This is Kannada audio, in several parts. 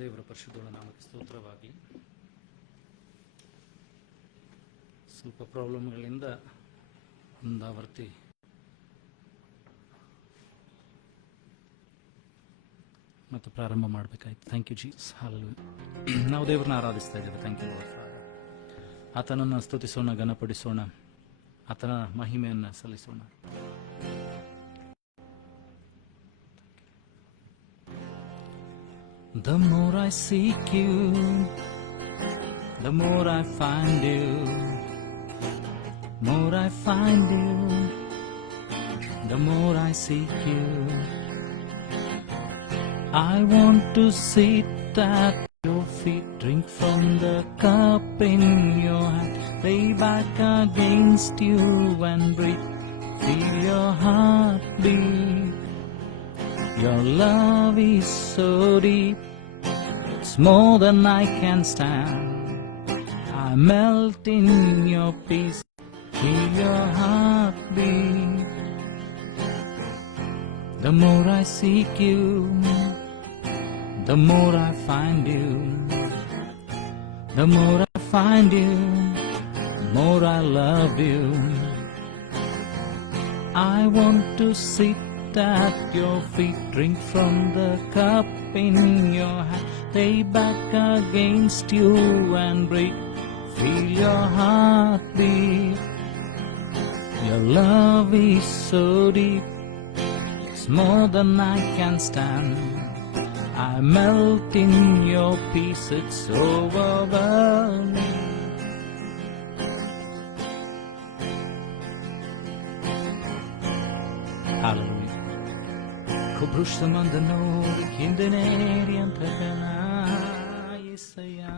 ದೇವರ ಪರಿಶುದ್ಧ ನಾಮಕ್ಕೆ ಸ್ತೋತ್ರವಾಗಿ. ಸ್ವಲ್ಪ ಪ್ರಾಬ್ಲಮ್ಗಳಿಂದ ಒಂದಾವರ್ತಿ ಮತ್ತು ಪ್ರಾರಂಭ ಮಾಡಬೇಕಾಯ್ತು. Thank you Jesus. ಹಲ್ಲೆಲೂಯಾ. ನಾವು ದೇವರನ್ನ ಆರಾಧಿಸ್ತಾ ಇದ್ದೇವೆ. Thank you Lord. ಆತನನ್ನು ಸ್ತುತಿಸೋಣ, ಘನಪಡಿಸೋಣ, ಆತನ ಮಹಿಮೆಯನ್ನು ಸಲ್ಲಿಸೋಣ. The more I seek you, the more I find you, more I find you, the more I seek you. I want to sit at your feet, drink from the cup in your hand, lay back against you and breathe, feel your heart beat. Your love is so deep, it's more than I can stand. I melt in your peace, feel your heart beat. The more I seek you, the more I find you. The more I find you, the more I love you. I want to sit at your feet, drink from the cup in your hand, lay back against you and breathe, feel your heart beat. Your love is so deep, it's more than I can stand. I melt in your peace, it's overwhelming. Hallelujah. Kubrushtamanda nori hindeneri antagana Yesaya.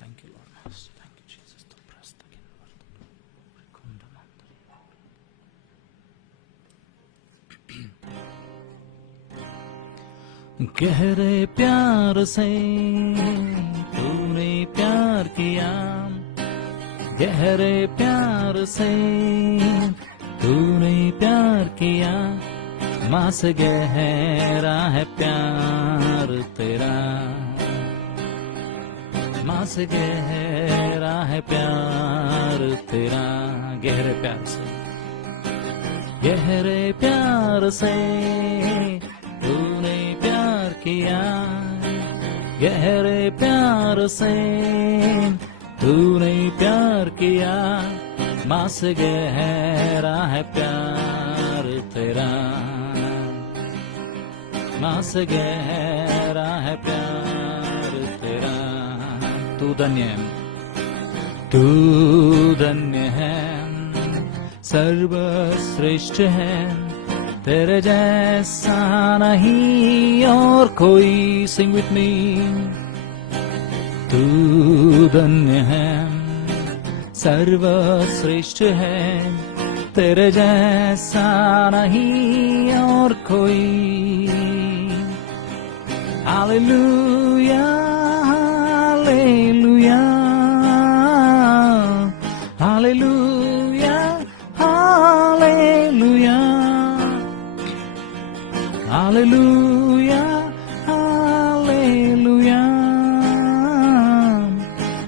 Thank you, Lord Master. Thank you, Jesus. To press again, Lord. गहरे प्यार से तूने प्यार किया, गहरे प्यार से तूने प्यार किया, माँ से गहरा है प्यार तेरा, माँ से गहरा है प्यार तेरा. गहरे प्यार से, गहरे प्यार से तूने प्यार किया, गहरे प्यार से तूने प्यार किया, माँ से गहरा है प्यार तेरा, माँ से गहरा है प्यार तेरा. तू धन्य है, तू धन्य है, सर्वश्रेष्ठ है, तेरे जैसा नहीं और कोई. Sing with me. तू धन्य है, सर्वश्रेष्ठ है, तेरे जैसा नहीं और कोई. Hallelujah, hallelujah, hallelujah, hallelujah, hallelujah, hallelujah,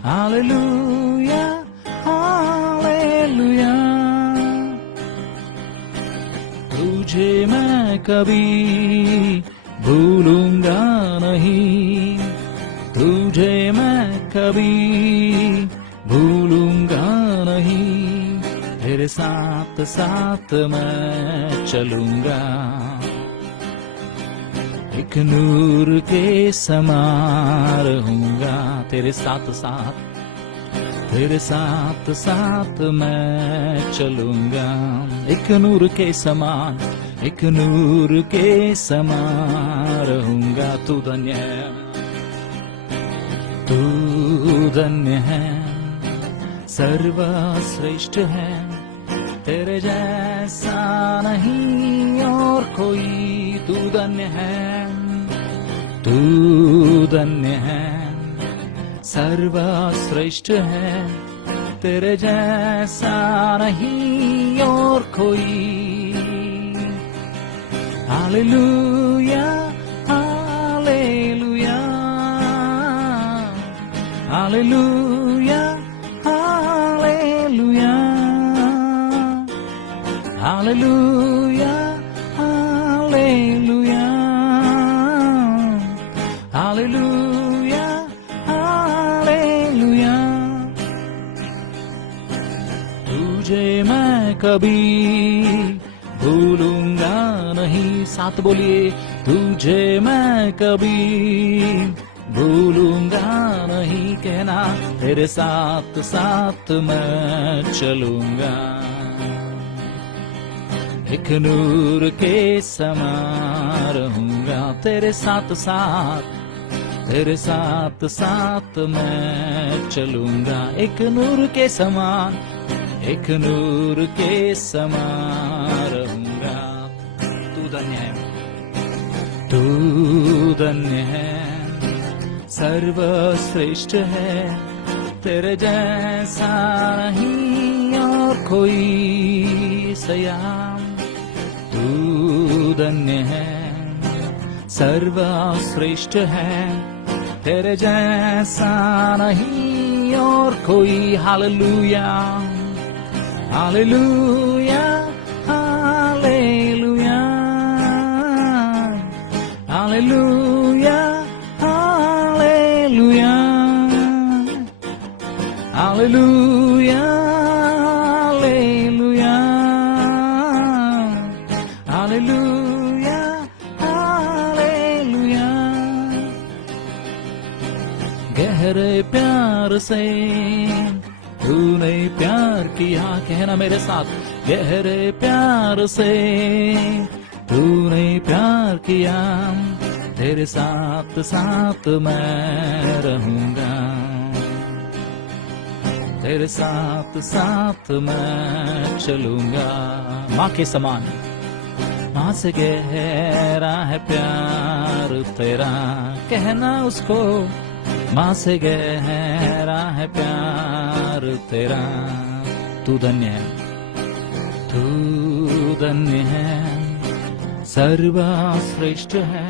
hallelujah, hallelujah. तुझे मैं कभी भूलूंगा नहीं, तुझे मैं कभी भूलूंगा नहीं, तेरे साथ साथ मैं चलूंगा, एक नूर के समान रहूंगा. तेरे साथ साथ, तेरे साथ साथ मैं चलूंगा, एक नूर के समान, एक नूर के समान रहूंगा. तू धन्य है, तू धन्य है, सर्वश्रेष्ठ है, तेरे जैसा नहीं और कोई. तू धन्य है, तू धन्य है, सर्वश्रेष्ठ है, तेरे जैसा नहीं और कोई. Hallelujah, Hallelujah, hallelujah, hallelujah, hallelujah, hallelujah, hallelujah. तुझे मैं कभी भूलूंगा नहीं, साथ बोलिए, तुझे मैं कभी भूलूंगा नहीं, कहना तेरे साथ साथ मैं चलूंगा, एक नूर के समान रहूंगा, तेरे साथ साथ, तेरे साथ साथ मैं चलूंगा, एक नूर के समान, एक नूर के समान रहूंगा। तू धन्य है, तू धन्य है, सर्वश्रेष्ठ है, तेरे जैसा नहीं और कोई सयाम। तू धन्य है, सर्वश्रेष्ठ है, तेरे जैसा नहीं और कोई। Hallelujah, hallelujah, hallelujah, hallelujah, hallelujah, hallelujah, hallelujah, hallelujah, hallelujah. गहरे प्यार से तूने प्यार किया, कहना मेरे साथ, गहरे प्यार से तूने प्यार किया, तेरे साथ साथ मैं रहूंगा, तेरे साथ साथ मैं चलूंगा। माँ के समान, माँ से गहरा है प्यार तेरा, कहना उसको, माँ से गहरा है प्यार तेरा। तू धन्य है, तू धन्य है, सर्वश्रेष्ठ है,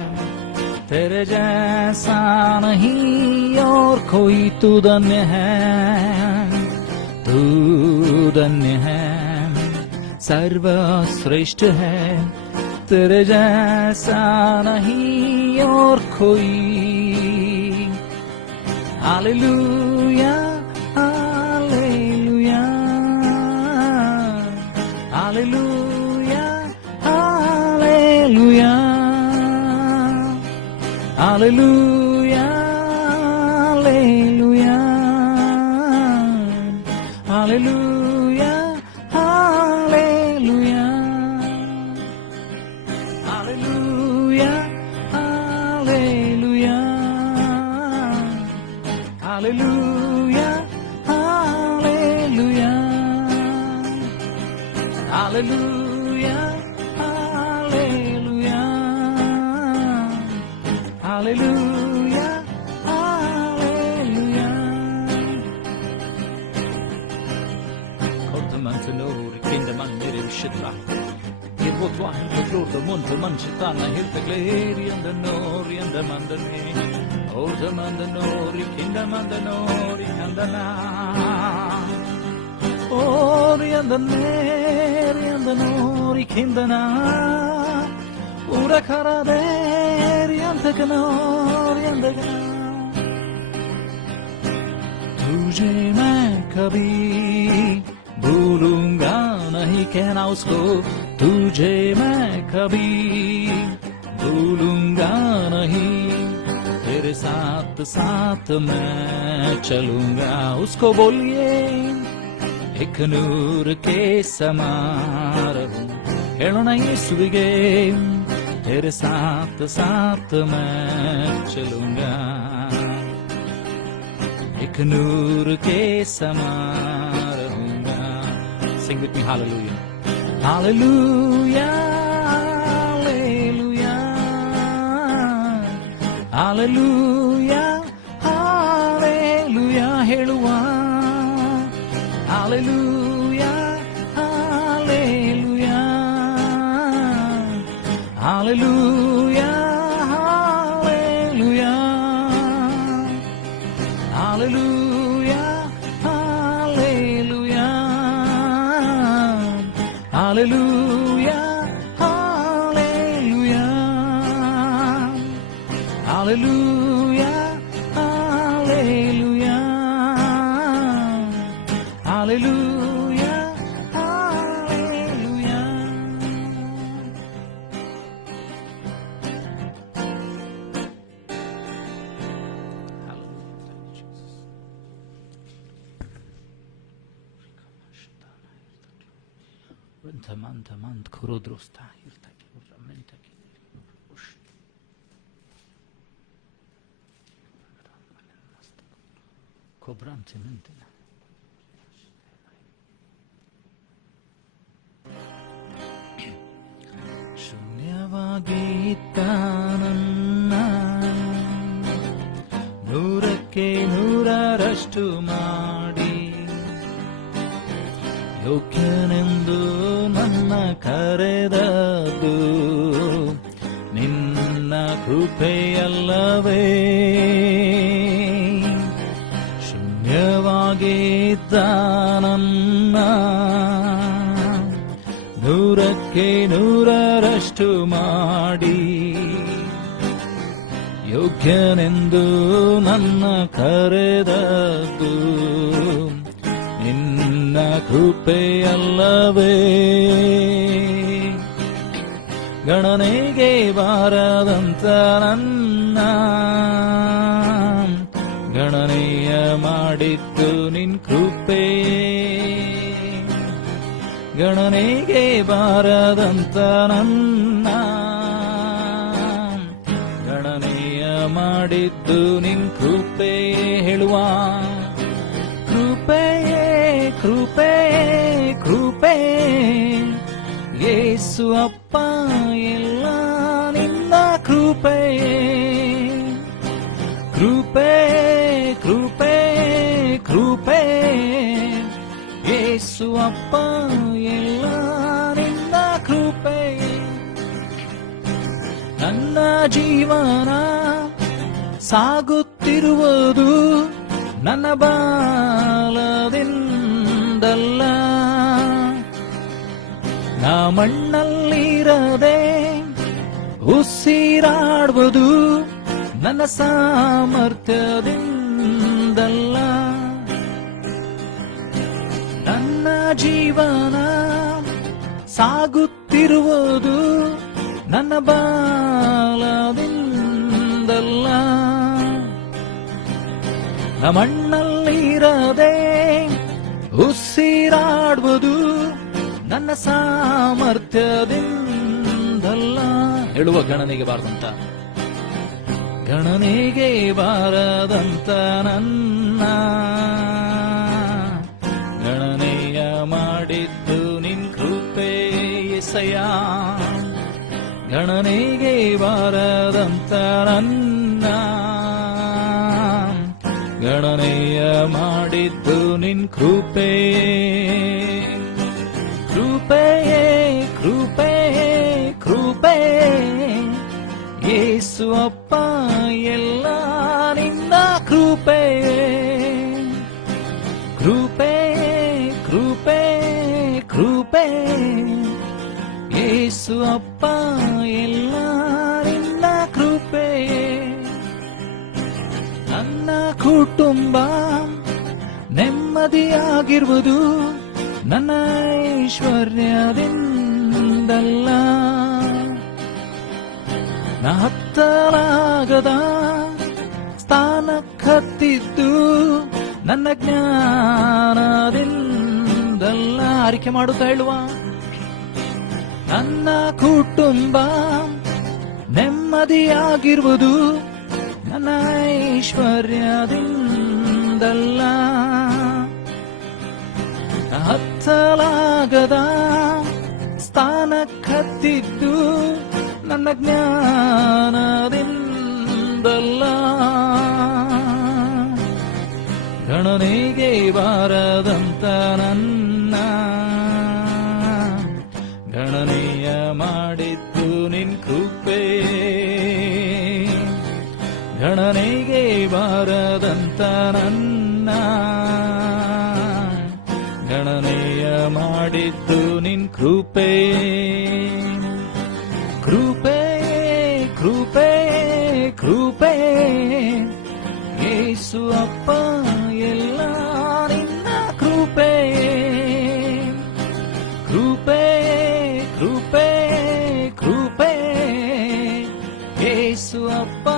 तेरे जैसा नहीं और कोई। तू धन्य है, तू धन्य है, सर्वश्रेष्ठ है, तेरे जैसा नहीं और कोई। Hallelujah, hallelujah, hallelujah, hallelujah, hallelujah, hallelujah, hallelujah, hallelujah, hallelujah, hallelujah, hallelujah, hallelujah, hallelujah, hallelujah, hallelujah, hallelujah. Kom man till nord, kinderman nere i Skyttla. I vårt vatten för flod och mun för man Skyttarna, helt glädjande norr, jända man den är. Och de man den norr, kinderman den norr, jändarna. Och jända ner, jända norr, kinderna. Ora kara der, jända knor, jända knor. तुझे मैं कभी भूलूंगा नहीं, कहना उसको, तुझे मैं कभी भूलूंगा नहीं, तेरे साथ साथ मैं चलूंगा। उसको बोलिए, एक नूर के समान रहूं, ಹೇಳೋಣ ಯೇಸುವಿಗೆ, तेरे साथ साथ मैं चलूंगा, एक नूर के समान रहूंगा। Sing with me, hallelujah, hallelujah, hallelujah, hallelujah, hallelujah, ಹೇಳುವ, hallelujah, hallelujah, hallelujah, hallelujah, hallelujah, Hallelujah, hallelujah, hallelujah, hallelujah, hallelujah, hallelujah. Mant kurodrosta irtaki urramentaki kobrante mentena ಶೂನ್ಯವಾಗಿದ್ದ ನನ್ನ ನೂರಕ್ಕೆ ನೂರರಷ್ಟು ಮಾಡಿ ಯೋಗ್ಯನೆಂದು ನನ್ನ ಕರೆದದ್ದು ನಿನ್ನ ಕೃಪೆಯಲ್ಲವೇ. ಶೂನ್ಯವಾಗಿದ್ದ ನನ್ನ ನೂರಕ್ಕೆ ನೂರರಷ್ಟು ಮಾಡಿ ಯೋಗ್ಯನೆಂದು ನನ್ನ ಕರೆದದ್ದು ನಿನ್ನ ಕೃಪೆಯಲ್ಲವೇ. ಗಣನೆಗೆ ಬಾರದಂತ ನನ್ನ ಗಣನೆಯ ಮಾಡಿದ್ದು ನಿನ್ ಕೃಪೆ. ಗಣನೆಗೆ ಬಾರದಂತ ನನ್ನ ಗಣನೆಯ ಮಾಡಿದ್ದು ನಿನ್ ಕೃಪೆ. ಹೇಳುವ ಕೃಪೆಯೇ ಕೃಪೆಯೇ ಕೃಪೆ ಯೇಸು ಅಪ್ಪ ಎಲ್ಲ ನಿನ್ನ ಕೃಪೆಯೇ. ಕೃಪೆ ಕೃಪೆ ಕೃಪೆ ಯೇಸು ಅಪ್ಪ ಎಲ್ಲ ನಿನ್ನ ಕೃಪೆಯೇ. ನನ್ನ ಜೀವನ ಸಾಗುತ್ತಿರುವುದು ನನ್ನ ಬಾಲದಿಂದಲ್ಲ. ನಾ ಮಣ್ಣಲ್ಲಿರದೆ ಉಸಿರಾಡುವುದು ನನ್ನ ಸಾಮರ್ಥ್ಯದಿಂದಲ್ಲ. ನನ್ನ ಜೀವನ ಸಾಗುತ್ತಿರುವುದು ನನ್ನ ಬಾಲದಿಂದಲ್ಲ. ನ ಮಣ್ಣಲ್ಲಿರದೆ ಉಸಿರಾಡುವುದು ನನ್ನ ಸಾಮರ್ಥ್ಯದಿಂದಲ್ಲ. ಹೇಳುವ ಗಣನೆಗೆ ಬಾರದಂತ ಗಣನೆಗೆ ಬಾರದಂತ ನನ್ನ ಗಣನೆಯ ಮಾಡಿದ್ದು ನಿನ್ ಕೃಪೆ ಎಸೆಯ. ಗಣನೆಗೆ ಬಾರದಂತ ನನ್ನ ಗಣನೆಯ ಮಾಡಿದ್ದು ನಿನ್ ಕೃಪೆ. ಕೃಪೆಯೇ ಕೃಪೆಯೇ ಕೃಪೆ ಯೇಸು ಅಪ್ಪ ಎಲ್ಲ ನಿನ್ನ ಕೃಪೆಯೇ. ಕೃಪೆಯೇ ಕೃಪೆಯೇ ಕೃಪೆ ಯೇಸು ಅಪ್ಪ ಎಲ್ಲ ನಿನ್ನ ಕೃಪೆಯೇ. ನನ್ನ ಕುಟುಂಬ ನೆಮ್ಮದಿಯಾಗಿರುವುದು ನನ್ನ ಐಶ್ವರ್ಯದಿಂದಲ್ಲ. ನ ಹತ್ತಲಾಗದ ಸ್ಥಾನಕ್ಕತ್ತಿದ್ದು ನನ್ನ ಜ್ಞಾನದಿಂದಲ್ಲ. ಆರಿಕೆ ಮಾಡುತ್ತಾ ಹೇಳುವ ನನ್ನ ಕುಟುಂಬ ನೆಮ್ಮದಿಯಾಗಿರುವುದು ನನ್ನ ಐಶ್ವರ್ಯದಿಂದಲ್ಲ. ಹತ್ತಲಾಗದ ಸ್ಥಾನಕ್ಕತ್ತಿದ್ದು ನನ್ನ ಜ್ಞಾನದಿಂದಲ್ಲ. ಗಣನೆಗೆ ಬಾರದಂತ ನನ್ನ ಗಣನೆಯ ಮಾಡಿದ್ದು ನಿನ್ ಕೃಪೆ. ಗಣನೆಗೆ ಬಾರದಂತ ನನ್ನ ಗಣನೆಯ ಮಾಡಿದ್ದು ನಿನ್ ಕೃಪೆ. ಕೃಪೆ ಕೃಪೆ ಕೃಪೆ ಕೃಪೆ ಯೇಸು ಅಪ್ಪ ಎಲ್ಲ ನಿನ್ನ ಕೃಪೆ ಕೃಪೆ ಕೃಪೆ ಕೃಪೆ ಯೇಸು ಅಪ್ಪ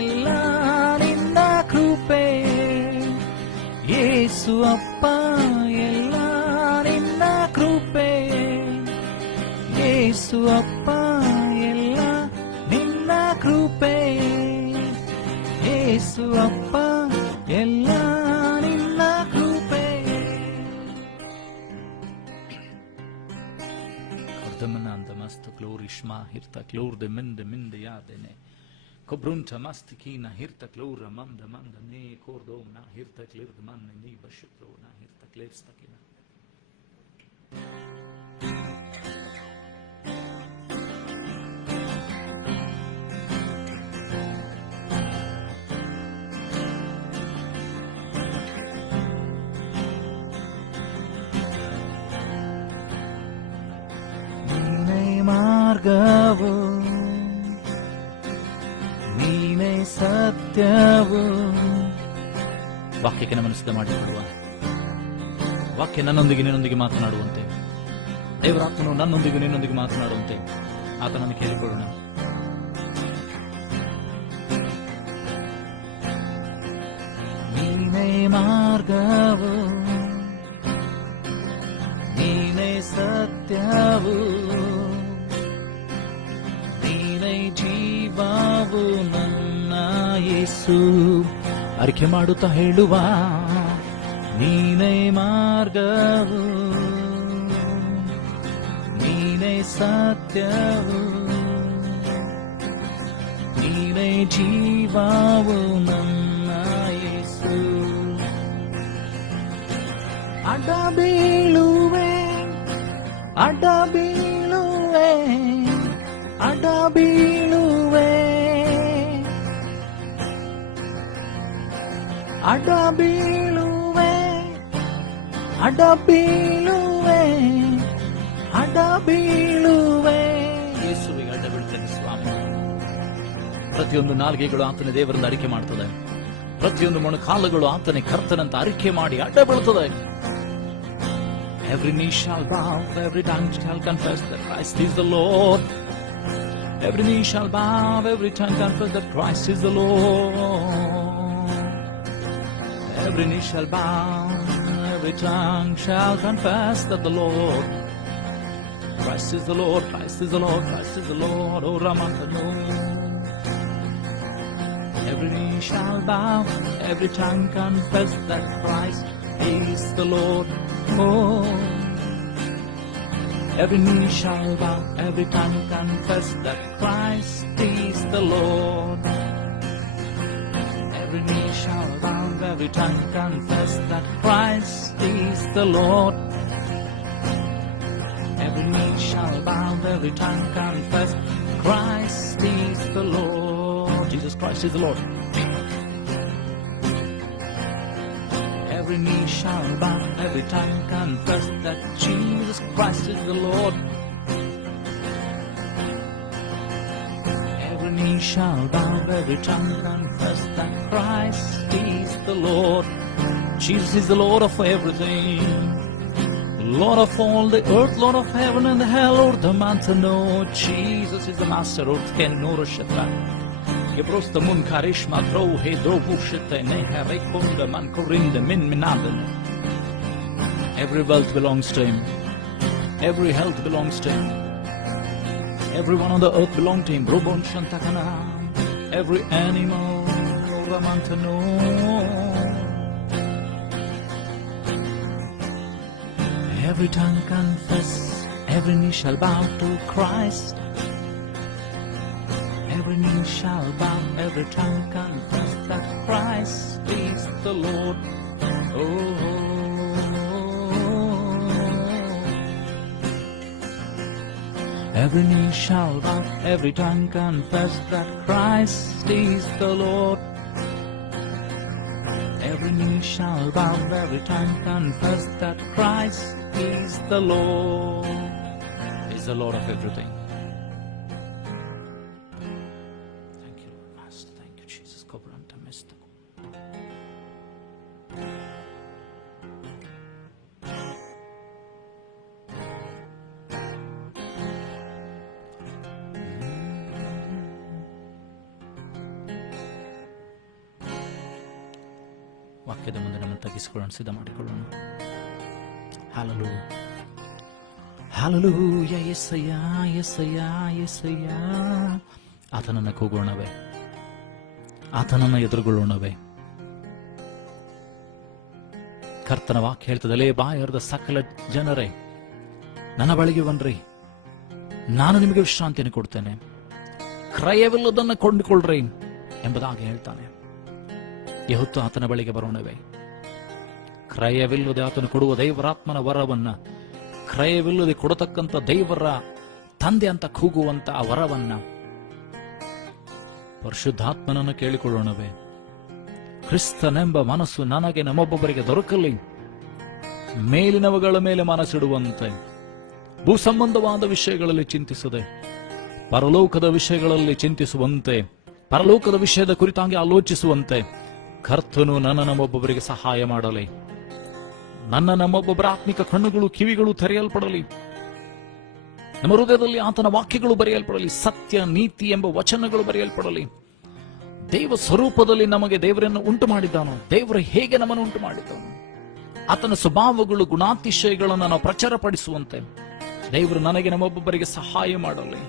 ಎಲ್ಲ ನಿನ್ನ ಕೃಪೆ ಯೇಸು ಅಪ್ಪ ಎಲ್ಲ ನಿನ್ನ ಕೃಪೆ ಯೇಸು ಅಪ್ಪ ಎಲ್ಲ ನಿನ್ನ ಕೃಪೆ ಯೇಸು ಅಪ್ಪ ಎಲ್ಲ ನಿನ್ನ ಕೃಪೆ. Kordamana mast glorishma hirta glorde mende mende yadene kobrunta mastikina hirta glora manda manda ne kordona hirta klird manne ni bashutrona hirta klevstakina. ಮಾರ್ಗವು ನೀನೇ ಸತ್ಯವು. ವಾಕ್ಯಕ್ಕೆ ನಮ್ಮನ್ನು ಸಿದ್ಧ ಮಾಡಿಕೊಳ್ಳುವ. ವಾಕ್ಯ ನನ್ನೊಂದಿಗೆ ನಿನ್ನೊಂದಿಗೆ ಮಾತನಾಡುವಂತೆ, ದೇವರಾತ್ಮನು ನನ್ನೊಂದಿಗೆ ನಿನ್ನೊಂದಿಗೆ ಮಾತನಾಡುವಂತೆ ಆತನನ್ನು ಕೇಳಿಕೊಳ್ಳೋಣ. ನೀನೇ ಮಾರ್ಗವು ನೀನೇ ಸತ್ಯವು ನೀನೇ ಜೀವವು ನನ್ನ ಯೇಸು. ಅರಿಕೆ ಮಾಡುತ್ತಾ ಹೇಳುವ, ನೀನೇ ಮಾರ್ಗವು ನೀನೇ ಸತ್ಯವು ನೀನೇ ಜೀವವು ನನ್ನ ಯೇಸು. ಅಡ್ಡ ಬೀಳುವೆ ಅಡ್ಡ ಬೀಳುವೆ ಅಡ್ಡ ಬೀಳುವೆ ಅಡ್ಡ ಬೀಳುವೆ ಅಡ್ಡ ಬೀಳುವೆ ಅಡ್ಡ ಬೀಳುವೆ. ಯೇಸುವಿಗೆ ಅಡ್ಡ ಬೀಳ್ತೇನೆ ಸ್ವಾಮಿ. ಪ್ರತಿಯೊಂದು ನಾಲ್ಗೆಗಳು ಆತನ ದೇವರನ್ನು ಅರಿಕೆ ಮಾಡ್ತದೆ. ಪ್ರತಿಯೊಂದು ಮೊಣಕಾಲುಗಳು ಆತನ ಕರ್ತನಂತ ಅರಿಕೆ ಮಾಡಿ ಅಡ್ಡ ಬೀಳ್ತದೆ. Every knee shall bow, every tongue shall confess that Christ is the Lord. Every knee shall bow, every tongue confess that Christ is the Lord. Every knee shall bow, every tongue shall confess that the Lord, Christ is the Lord, Christ is the Lord, Christ is the Lord. Oh Ramantano. Every knee shall bow, every tongue confess that Christ is the Lord. Oh, every knee shall bow, every tongue confess that Christ is the Lord. Every knee shall bow, every tongue confess that Christ is the Lord. Every knee shall bow, every tongue confess Christ is the Lord. Jesus Christ is the Lord. Every knee shall bow, every tongue confess that Jesus Christ is the Lord. Every knee shall bow, every tongue confess that Christ is the Lord. Jesus is the Lord of everything, Lord of all the earth, Lord of heaven and hell, Lord the mountain. No, Jesus is the master of Kenora Shatra. Gebrosta mun karishma tro he do bushete ne have kunda man korinde min minaden. Every wealth belongs to him. Every health belongs to him. Everyone on the earth belongs to him. Robon shantakana. Every animal ramantano. Every tongue confess, every knee shall bow to Christ. Every knee shall bow, every tongue confess that Christ is the Lord. Oh, every knee shall bow, every tongue confess that Christ is the Lord. Every knee shall bow, every tongue confess that Christ is the Lord. is the Lord of everything. Thank you, Lord Master. Thank you, Jesus. Kobranta Mesta. ವಾಕ್ಯದ ಮುಂದೆ ನಮ್ಮನ್ನು ತಗ್ಗಿಸಿಕೊಳ್ಳೋಣ, ಸಿದ್ಧ ಮಾಡಿಕೊಳ್ಳೋಣ. Hallelujah, hallelujah. ಯೆಸಯ್ಯ, ಯೆಸಯ್ಯ, ಯೆಸಯ್ಯ. ಆತನನ್ನು ಕೂಗೋಣವೇ, ಆತನನ್ನು ಎದುರುಗೊಳ್ಳೋಣವೇ. ಕರ್ತನ ವಾಕ್ಯ ಹೇಳ್ತದಲೇ, ಬಾಯರ್ದ ಸಕಲ ಜನರೇ ನನ್ನ ಬಳಿಗೆ ಬನ್ರಿ, ನಾನು ನಿಮಗೆ ವಿಶ್ರಾಂತಿಯನ್ನು ಕೊಡ್ತೇನೆ, ಕ್ರಯವಿಲ್ಲದನ್ನು ಕೊಂಡುಕೊಳ್ಳ್ರಿ ಎಂಬುದಾಗಿ ಹೇಳ್ತಾನೆ. ಇವತ್ತು ಆತನ ಬಳಿಗೆ ಬರೋಣವೇ. ಕ್ರಯವಿಲ್ಲದೆ ಆತನು ಕೊಡುವ ದೇವರಾತ್ಮನ ವರವನ್ನ, ಕ್ರಯವಿಲ್ಲದೆ ಕೊಡತಕ್ಕಂಥ ದೇವರ ತಂದೆ ಅಂತ ಕೂಗುವಂತ ಆ ವರವನ್ನ ಪರಿಶುದ್ಧಾತ್ಮನನ್ನು ಕೇಳಿಕೊಳ್ಳೋಣವೇ. ಕ್ರಿಸ್ತನೆಂಬ ಮನಸ್ಸು ನನಗೆ ನಮ್ಮೊಬ್ಬೊಬ್ಬರಿಗೆ ದೊರಕಲಿ, ಮೇಲಿನವುಗಳ ಮೇಲೆ ಮನಸ್ಸಿಡುವಂತೆ, ಭೂ ಸಂಬಂಧವಾದ ವಿಷಯಗಳಲ್ಲಿ ಚಿಂತಿಸದೆ ಪರಲೋಕದ ವಿಷಯಗಳಲ್ಲಿ ಚಿಂತಿಸುವಂತೆ, ಪರಲೋಕದ ವಿಷಯದ ಕುರಿತಾಗಿ ಆಲೋಚಿಸುವಂತೆ ಕರ್ತನು ನನ್ನ ನಮ್ಮೊಬ್ಬೊಬ್ಬರಿಗೆ ಸಹಾಯ ಮಾಡಲಿ. ನನ್ನ ನಮ್ಮೊಬ್ಬೊಬ್ಬರ ಆತ್ಮಿಕ ಕಣ್ಣುಗಳು ಕಿವಿಗಳು ತೆರೆಯಲ್ಪಡಲಿ. ನಮ್ಮ ಹೃದಯದಲ್ಲಿ ಆತನ ವಾಕ್ಯಗಳು ಬರೆಯಲ್ಪಡಲಿ. ಸತ್ಯ ನೀತಿ ಎಂಬ ವಚನಗಳು ಬರೆಯಲ್ಪಡಲಿ. ದೇವ ಸ್ವರೂಪದಲ್ಲಿ ನಮಗೆ ದೇವರನ್ನು ಉಂಟು ಮಾಡಿದ್ದಾನೋ, ದೇವರು ಹೇಗೆ ನಮ್ಮನ್ನು ಉಂಟು ಮಾಡಿದ್ದಾನೋ, ಆತನ ಸ್ವಭಾವಗಳು ಗುಣಾತಿಶಯಗಳನ್ನು ನಾವು ಪ್ರಚಾರಪಡಿಸುವಂತೆ ದೇವರು ನನಗೆ ನಮ್ಮೊಬ್ಬೊಬ್ಬರಿಗೆ ಸಹಾಯ ಮಾಡಲಿ.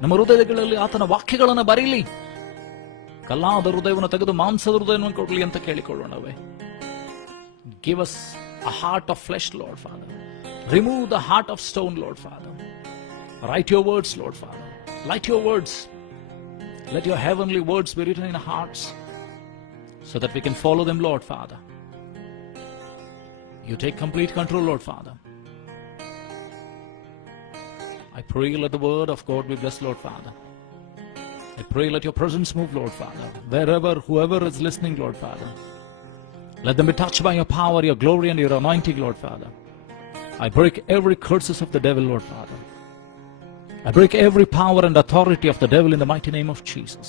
ನಮ್ಮ ಹೃದಯಗಳಲ್ಲಿ ಆತನ ವಾಕ್ಯಗಳನ್ನು ಬರೀಲಿ. ಕಲ್ಲಾದ ಹೃದಯವನ್ನು ತೆಗೆದು ಮಾಂಸದ ಹೃದಯವನ್ನು ಕೊಡಲಿ ಅಂತ ಕೇಳಿಕೊಳ್ಳೋಣವೇ. Give us a heart of flesh, Lord Father. Remove the heart of stone, Lord Father. Write your words, Lord Father. Light your words. Let your heavenly words be written in our hearts so that we can follow them, Lord Father. You take complete control, Lord Father. I pray let the word of God be blessed, Lord Father. I pray let your presence move, Lord Father. Wherever, whoever is listening, Lord Father, let them be touched by your power, your glory, and your anointing, Lord Father. I break every curses of the devil, Lord Father. I break every power and authority of the devil in the mighty name of Jesus.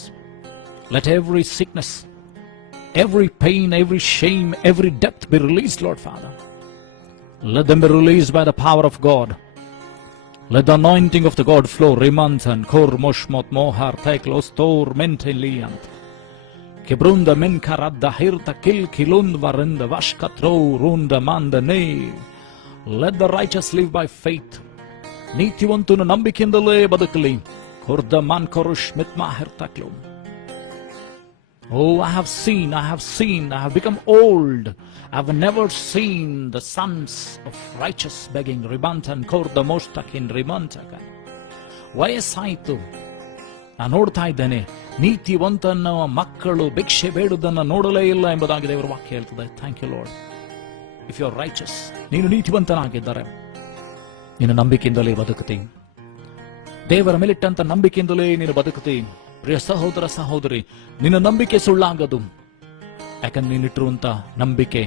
Let every sickness, every pain, every shame, every depth be released, Lord Father. Let them be released by the power of God. Let the anointing of the God flow. Rimantan kor moshmot mohar teklos tor menteliant. Kebrunda men karadda hirta kil kilund varenda vashkatro runda manda ne. Let the righteous live by faith. ನೀತಿವಂತನು ನಂಬಿಕೆಯಿಂದಲೇ ಬದುಕಲಿ. ಕೊರ್ದ Mann ಕೊರುಷ್ ಮಿತ್ಮಾ ಹಿರ್ತಾಕ್ಲು. Oh, I have seen, I have become old. I have never seen the sons of righteous begging. Ribantan korda mostakin rimantaka. ವಯಸ್ಸಾಯಿತು, ನಾನು ನೋಡ್ತಾ ಇದ್ದೇನೆ, ನೀತಿವಂತನ ಮಕ್ಕಳು ಭಿಕ್ಷೆ ಬೇಡುವುದನ್ನು ನೋಡಲೇ ಇಲ್ಲ ಎಂಬುದಾಗಿ ದೇವರ ವಾಕ್ಯ ಹೇಳ್ತದೆ. Thank you Lord. If you are righteous, ನೀನು ನೀತಿವಂತನಾಗಿದ್ದರೆ ನೀನು ನಂಬಿಕೆಯಿಂದಲೇ ಬದುಕುತ್ತಿ. ದೇವರ ಮೇಲಿಟ್ಟಂತ ನಂಬಿಕೆಯಿಂದಲೇ ನೀನು ಬದುಕುತ್ತಿ. ಪ್ರಿಯ ಸಹೋದರ ಸಹೋದರಿ, ನಿನ್ನ ನಂಬಿಕೆ ಸುಳ್ಳಾಗದು. ಯಾಕಂದ್ರೆ ನೀನಿಟ್ಟಿರುವಂತ ನಂಬಿಕೆ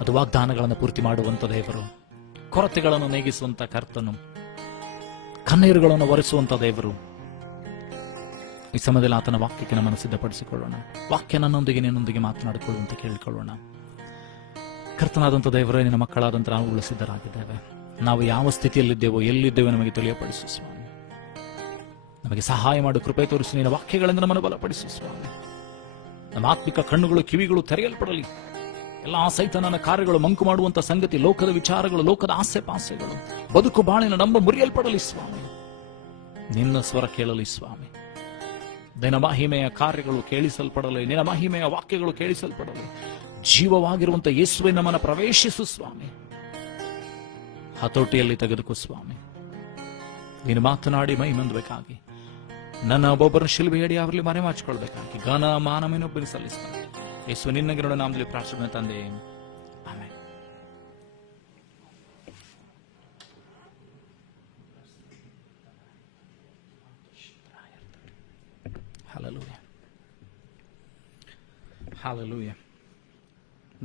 ಅದು ವಾಗ್ದಾನಗಳನ್ನು ಪೂರ್ತಿ ಮಾಡುವಂತ ದೇವರು, ಕೊರತೆಗಳನ್ನು ನೀಗಿಸುವಂತ ಕರ್ತನು, ಕಣ್ಣೀರುಗಳನ್ನು ಒರೆಸುವಂತ ದೇವರು. ಈ ಸಮಯದಲ್ಲಿ ಆತನ ವಾಕ್ಯಕ್ಕೆ ನಮ್ಮನ್ನು ಸಿದ್ಧಪಡಿಸಿಕೊಳ್ಳೋಣ. ವಾಕ್ಯ ನನ್ನೊಂದಿಗೆ ನಿನ್ನೊಂದಿಗೆ ಮಾತನಾಡಿಕೊಳ್ಳುವಂತ ಕೇಳಿಕೊಳ್ಳೋಣ. ಕರ್ತನಾದಂಥ ದೇವರೇ, ನಿನ್ನ ಮಕ್ಕಳಾದಂಥ ನಾವು ಸಿದ್ಧರಾಗಿದ್ದೇವೆ. ನಾವು ಯಾವ ಸ್ಥಿತಿಯಲ್ಲಿದ್ದೇವೋ, ಎಲ್ಲಿದ್ದೇವೋ ನಮಗೆ ತಿಳಿಯಪಡಿಸು ಸ್ವಾಮಿ. ನಮಗೆ ಸಹಾಯ ಮಾಡು, ಕೃಪೆ ತೋರಿಸಿ, ನಿನ್ನ ವಾಕ್ಯಗಳಿಂದ ನಮ್ಮನ್ನು ಬಲಪಡಿಸು ಸ್ವಾಮಿ. ನಮ್ಮ ಆತ್ಮಿಕ ಕಣ್ಣುಗಳು ಕಿವಿಗಳು ತೆರೆಯಲ್ಪಡಲಿ. ಎಲ್ಲ ಸೈತಾನನ ಕಾರ್ಯಗಳು, ಮಂಕು ಮಾಡುವಂತ ಸಂಗತಿ, ಲೋಕದ ವಿಚಾರಗಳು, ಲೋಕದ ಆಸೆ ಪಾಸೆಗಳು, ಬದುಕು ಬಾಳಿನ ನಂಬ ಮುರಿಯಲ್ಪಡಲಿ ಸ್ವಾಮಿ. ನಿನ್ನ ಸ್ವರ ಕೇಳಲಿ ಸ್ವಾಮಿ. ನಿನ್ನ ಮಹಿಮೆಯ ಕಾರ್ಯಗಳು ಕೇಳಿಸಲ್ಪಡಲಿ, ನಿನ್ನ ಮಹಿಮೆಯ ವಾಕ್ಯಗಳು ಕೇಳಿಸಲ್ಪಡಲಿ. ಜೀವವಾಗಿರುವಂತ ಯೇಸುವೆ ನಮ್ಮನ್ನು ಪ್ರವೇಶಿಸು ಸ್ವಾಮಿ. ಹತೋಟಿಯಲ್ಲಿ ತೆಗೆದುಕೋ ಸ್ವಾಮಿ. ನೀನು ಮಾತನಾಡಿ ಮೈ ಮಂದಬೇಕಾಗಿ, ನನ್ನ ಒಬ್ಬೊಬ್ಬರ ಶಿಲ್ಬೆಯಡಿ ಅವರಲ್ಲಿ ಮನೆ ಮಾಚಿಕೊಳ್ಬೇಕಾಗಿ ಗಾನ ಮಾನಮೇನೊಬ್ಬರು ಸಲ್ಲಿಸ್ತಾನೆ. ಯೇಸು ನಿನ್ನಗೆ ನೋಡ ನಾಮದಲ್ಲಿ ಪ್ರಾರ್ಥನೆ ತಂದೆ, ಆಮೆನ್. Hallelujah, hallelujah.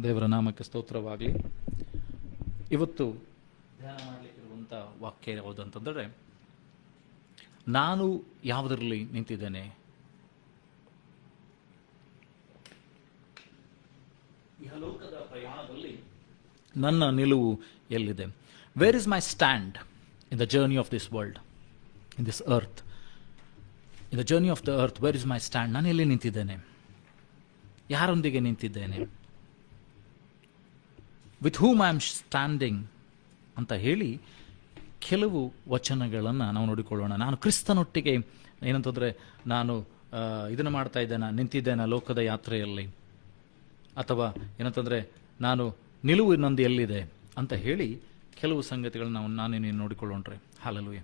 ದೇವರ ನಾಮಕ್ಕೆ ಸ್ತೋತ್ರವಾಗಲಿ. ಇವತ್ತು ಧ್ಯಾನ ಮಾಡಲಿಕ್ಕಿರುವಂಥ ವಾಕ್ಯ ಯಾವುದಂತಂದರೆ ನಾನು ಯಾವುದರಲ್ಲಿ ನಿಂತಿದ್ದೇನೆ? ಇಹಲೋಕದ ಪ್ರಯಾಣದಲ್ಲಿ ನನ್ನ ನಿಲುವು ಎಲ್ಲಿದೆ? Where is my stand in the journey of this world, in this earth? In the journey of the earth, where is my stand? ನಾನು ಎಲ್ಲಿ ನಿಂತಿದ್ದೇನೆ? ಯಾರೊಂದಿಗೆ ನಿಂತಿದ್ದೇನೆ? With whom I am standing ಅಂತ ಹೇಳಿ ಕೆಲವು ವಚನಗಳನ್ನು ನಾವು ನೋಡಿಕೊಳ್ಳೋಣ. ನಾನು ಕ್ರಿಸ್ತನೊಟ್ಟಿಗೆ ಏನಂತಂದರೆ ನಾನು ಇದನ್ನು ಮಾಡ್ತಾ ಇದ್ದೇನೆ, ನಿಂತಿದ್ದೇನೆ ಲೋಕದ ಯಾತ್ರೆಯಲ್ಲಿ, ಅಥವಾ ಏನಂತಂದರೆ ನಾನು ನಿಲುವು ಇನ್ನೊಂದು ಎಲ್ಲಿದೆ ಅಂತ ಹೇಳಿ ಕೆಲವು ಸಂಗತಿಗಳನ್ನ ನಾನೇ ನೀನು ನೋಡಿಕೊಳ್ಳೋಣ್ರೆ. ಹಲ್ಲೆಲೂಯಾ.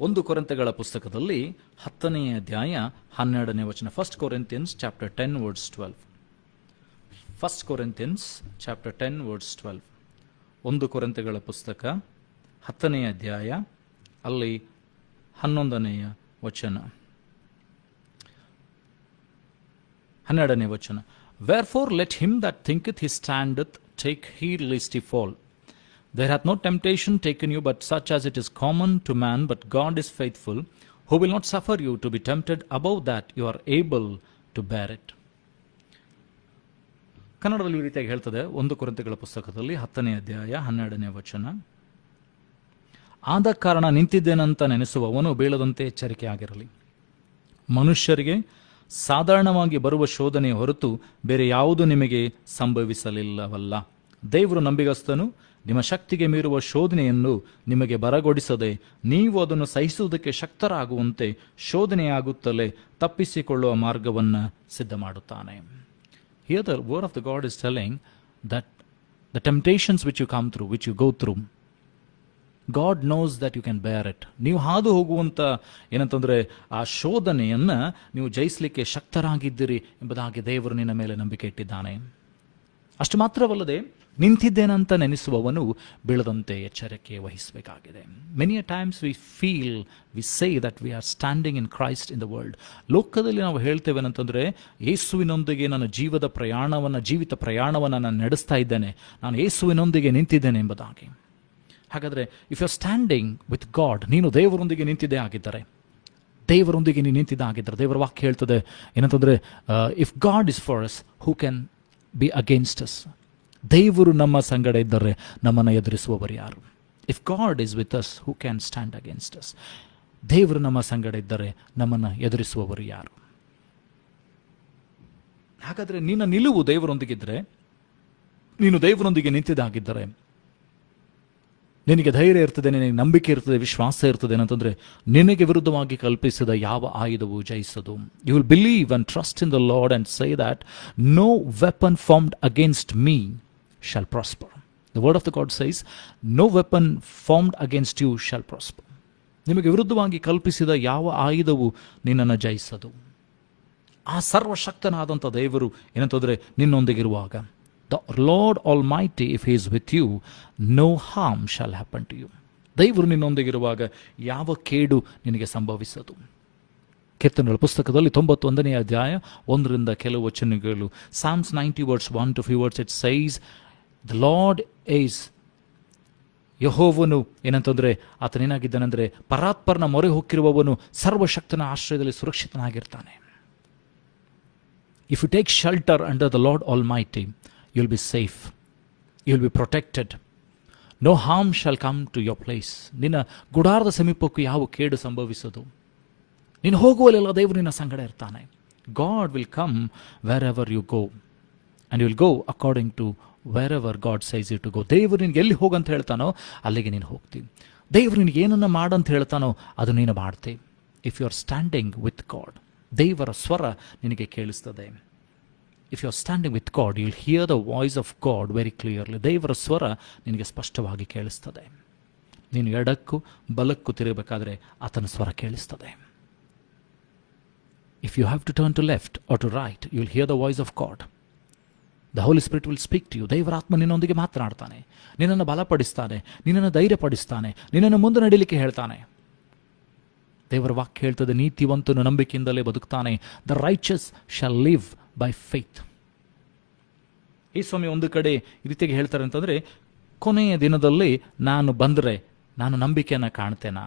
1 ಕೊರಿಂಥಗಳ ಪುಸ್ತಕದಲ್ಲಿ 10ನೇ ಅಧ್ಯಾಯ 12ನೇ ವಚನ. 1 Corinthians chapter 10 verse 12. 1 Corinthians chapter 10 verse 12. 1 ಕೊರಿಂಥಗಳ ಪುಸ್ತಕ 10ನೇ ಅಧ್ಯಾಯ ಅಲ್ಲಿ 11ನೇ ವಚನ, 12ನೇ ವಚನ. Wherefore let him that thinketh he standeth take heed lest he fall. There hath no temptation taken you but such as it is common to man, but God is faithful, who will not suffer you to be tempted above that you are able to bear it. ಕನ್ನಡದಲ್ಲಿ ಈ ರೀತಿಯಾಗಿ ಹೇಳ್ತದೆ 1 ಕೊರಿಂಥಗಳ ಪುಸ್ತಕದಲ್ಲಿ 10ನೇ ಅಧ್ಯಾಯ 12ನೇ ವಚನ. ಆದ ಕಾರಣ ನಿಂತಿದ್ದೇನಂತ ನೆನೆಸುವವನು ಬೀಳದಂತೆ ಎಚ್ಚರಿಕೆ ಆಗಿರಲಿ. ಮನುಷ್ಯರಿಗೆ ಸಾಧಾರಣವಾಗಿ ಬರುವ ಶೋಧನೆಯ ಹೊರತು ಬೇರೆ ಯಾವುದು ನಿಮಗೆ ಸಂಭವಿಸಲಿಲ್ಲವಲ್ಲ. ದೇವರು ನಂಬಿಗಸ್ತನು, ನಿಮ್ಮ ಶಕ್ತಿಗೆ ಮೀರುವ ಶೋಧನೆಯನ್ನು ನಿಮಗೆ ಬರಗೊಡಿಸದೆ ನೀವು ಅದನ್ನು ಸಹಿಸುವುದಕ್ಕೆ ಶಕ್ತರಾಗುವಂತೆ ಶೋಧನೆಯಾಗುತ್ತಲೇ ತಪ್ಪಿಸಿಕೊಳ್ಳುವ ಮಾರ್ಗವನ್ನು ಸಿದ್ಧ ಮಾಡುತ್ತಾನೆ. Here the word of the God is telling that the temptations which you come through, which you go through, God knows that you can bear it. ನೀವು ಹಾದು ಹೋಗುವಂಥ ಏನಂತಂದರೆ ಆ ಶೋಧನೆಯನ್ನು ನೀವು ಜಯಿಸಲಿಕ್ಕೆ ಶಕ್ತರಾಗಿದ್ದೀರಿ ಎಂಬುದಾಗಿ ದೇವರು ನಿನ್ನ ಮೇಲೆ ನಂಬಿಕೆ ಇಟ್ಟಿದ್ದಾನೆ. ಅಷ್ಟು ಮಾತ್ರವಲ್ಲದೆ ನಿಂತಿದ್ದೇನಂತ ನೆನೆಸುವವನು ಬೀಳದಂತೆ ಎಚ್ಚರಿಕೆ ವಹಿಸಬೇಕಾಗಿದೆ. Many a times we say that we are standing in Christ in the world. ಲೋಕದಲ್ಲಿ ನಾವು ಹೇಳ್ತೇವೆ ಏನಂತಂದರೆ ಯೇಸುವಿನೊಂದಿಗೆ ನನ್ನ ಜೀವಿತ ಪ್ರಯಾಣವನ್ನು ನಾನು ನಡೆಸ್ತಾ ಇದ್ದೇನೆ, ನಾನು ಯೇಸುವಿನೊಂದಿಗೆ ನಿಂತಿದ್ದೇನೆ ಎಂಬುದಾಗಿ. ಹಾಗಾದರೆ if you are standing with God, ನೀನು ದೇವರೊಂದಿಗೆ ನಿಂತಿದ್ದೇ ಆಗಿದ್ದರೆ, ದೇವರ ವಾಕ್ಯ ಹೇಳ್ತದೆ ಏನಂತಂದರೆ if God is for us who can be against us? ದೇವರು ನಮ್ಮ ಸಂಗಡ ಇದ್ದರೆ ನಮ್ಮನ್ನು ಎದುರಿಸುವವರು ಯಾರು? If God is with us who can stand against us? ದೇವರು ನಮ್ಮ ಸಂಗಡ ಇದ್ದರೆ ನಮ್ಮನ್ನು ಎದುರಿಸುವವರು ಯಾರು? ಹಾಗಾದರೆ ನಿನ್ನ ನಿಲುವು ದೇವರೊಂದಿಗಿದ್ದರೆ, ನೀನು ದೇವರೊಂದಿಗೆ ನಿಂತಿದ್ದಾಗಿದ್ದರೆ ನಿನಗೆ ಧೈರ್ಯ ಇರ್ತದೆ, ನಿನಗೆ ನಂಬಿಕೆ ಇರ್ತದೆ, ವಿಶ್ವಾಸ ಇರ್ತದೆ. ಏನಂತಂದರೆ ನಿನಗೆ ವಿರುದ್ಧವಾಗಿ ಕಲ್ಪಿಸಿದ ಯಾವ ಆಯುಧವು ಜಯಿಸದು. You will believe and trust in the Lord and say that no weapon formed against me shall prosper. The word of the God says, no weapon formed against you shall prosper. ನಿಮಗೆ ವಿರುದ್ಧವಾಗಿ ಕಲ್ಪಿಸಿದ ಯಾವ ಆಯುಧವು ನಿನ್ನನ್ನು ಜಯಿಸದು. ಆ ಸರ್ವಶಕ್ತನಾದಂಥ ದೇವರು ಏನಂತಂದರೆ ನಿನ್ನೊಂದಿಗಿರುವಾಗ, the Lord Almighty, if he is with you, no harm shall happen to you. ದೇವರು ನಿನ್ನೊಂದಿಗಿರುವಾಗ ಯಾವ ಕೇಡು ನಿನಗೆ ಸಂಭವಿಸದು. ಕೀರ್ತನೆಗಳ ಪುಸ್ತಕದಲ್ಲಿ 91ನೇ ಅಧ್ಯಾಯ 1ರಿಂದ ಕೆಲವು ವಚನಗಳು, Psalms 90 verse 1 to 5 words, it says, the Lord is, ಯೆಹೋವನು ಏನಂತಂದರೆ ಆತನೇನಾಗಿದ್ದಾನೆಂದರೆ ಪರಾತ್ಪರನ ಮೊರೆ ಹೊಕ್ಕಿರುವವನು ಸರ್ವಶಕ್ತನ ಆಶ್ರಯದಲ್ಲಿ ಸುರಕ್ಷಿತನಾಗಿರ್ತಾನೆ. If you take shelter under the Lord Almighty, you'll be safe, you'll be protected. No harm shall come to your place. ನಿನ್ನ ಗುಡಾರದ ಸಮೀಪಕ್ಕೂ ಯಾವ ಕೇಡು ಸಂಭವಿಸದು. ನೀನು ಹೋಗುವಲ್ಲೆಲ್ಲ ದೇವರು ನಿನ್ನ ಸಂಗಡ ಇರ್ತಾನೆ. God will come wherever you go and you will go according to wherever God says you to go. ದೇವರು ನಿನಗೆ ಎಲ್ಲಿ ಹೋಗಂತ ಹೇಳ್ತಾನೋ ಅಲ್ಲಿಗೆ ನೀನು ಹೋಗ್ತೀವಿ. ದೇವರು ನಿನಗೆ ಏನನ್ನು ಮಾಡಂತ ಹೇಳ್ತಾನೋ ಅದು ನೀನು ಮಾಡ್ತೀವಿ. If you are standing with God, ದೇವರ ಸ್ವರ ನಿನಗೆ ಕೇಳಿಸ್ತದೆ. If you are standing with God, you will hear the voice of God very clearly. ದೇವರ ಸ್ವರ ನಿನಗೆ ಸ್ಪಷ್ಟವಾಗಿ ಕೇಳಿಸ್ತದೆ. ನೀನು ಎಡಕ್ಕೂ ಬಲಕ್ಕೂ ತಿರುಗಬೇಕಾದ್ರೆ ಆತನ ಸ್ವರ ಕೇಳಿಸ್ತದೆ. If you have to turn to left or to right, you will hear the voice of God. The Holy Spirit will speak to you. ದೇವರ ಆತ್ಮ ನಿನ್ನೊಂದಿಗೆ ಮಾತನಾಡ್ತಾನೆ, ನಿನ್ನನ್ನು ಬಲಪಡಿಸ್ತಾನೆ, ನಿನ್ನನ್ನು ಧೈರ್ಯಪಡಿಸ್ತಾನೆ, ನಿನ್ನನ್ನು ಮುಂದೆ ನಡೀಲಿಕ್ಕೆ ಹೇಳ್ತಾನೆ. ದೇವರ ವಾಕ್ಯ ಹೇಳ್ತದೆ, ನೀತಿವಂತನು ನಂಬಿಕೆಯಿಂದಲೇ ಬದುಕ್ತಾನೆ. The righteous shall live by faith. ಈ ಸ್ವಾಮಿ ಒಂದು ಕಡೆ ಈ ರೀತಿಯಾಗಿ ಹೇಳ್ತಾರೆ ಅಂತಂದರೆ, ಕೊನೆಯ ದಿನದಲ್ಲಿ ನಾನು ಬಂದರೆ ನಾನು ನಂಬಿಕೆಯನ್ನು ಕಾಣ್ತೇನಾ?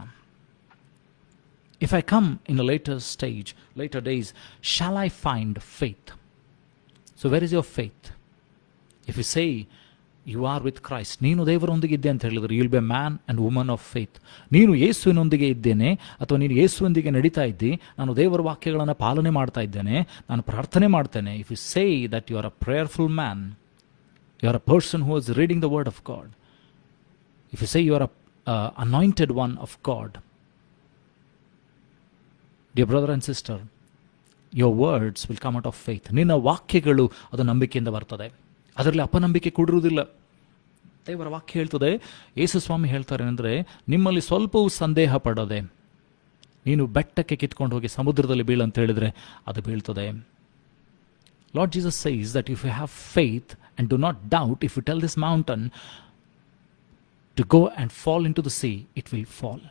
If I come in a later days, shall I find faith? So where is your faith? If you say you are with Christ, ನೀನು ದೇವರೊಂದಿಗೆ ಇದ್ದೆ ಅಂತ ಹೇಳಿದ್ರೆ, you will be a man and woman of faith. ನೀನು ಯೇಸುವಿನೊಂದಿಗೆ ಇದ್ದೇನೆ ಅಥವಾ ನೀನು ಯೇಸುವಿನೊಂದಿಗೆ ನಡೀತಾ ಇದ್ದಿ, ನಾನು ದೇವರ ವಾಕ್ಯಗಳನ್ನು ಪಾಲನೆ ಮಾಡ್ತಾ ಇದ್ದೇನೆ, ನಾನು ಪ್ರಾರ್ಥನೆ ಮಾಡ್ತೇನೆ. If you say that you are a prayerful man, you are a person who is reading the word of God, if you say you are a anointed one of God, dear brother and sister, your words will come out of faith. ನಿನ್ನ ವಾಕ್ಯಗಳು ಅದು ನಂಬಿಕೆಯಿಂದ ಬರ್ತದೆ, ಅದರಲ್ಲಿ ಅಪನಂಬಿಕೆ ಕೂಡಿರುವುದಿಲ್ಲ. ದೇವರ ವಾಕ್ಯ ಹೇಳ್ತದೆ, ಯೇಸು ಸ್ವಾಮಿ ಹೇಳ್ತಾರೆ ಅಂದರೆ, ನಿಮ್ಮಲ್ಲಿ ಸ್ವಲ್ಪವೂ ಸಂದೇಹ ಪಡೋದೆ ನೀನು ಬೆಟ್ಟಕ್ಕೆ ಕಿತ್ಕೊಂಡು ಹೋಗಿ ಸಮುದ್ರದಲ್ಲಿ ಬೀಳಂತ ಹೇಳಿದರೆ ಅದು ಬೀಳ್ತದೆ. Lord Jesus says that if you have faith and do not doubt, if you tell this mountain to go and fall into the sea, it will fall.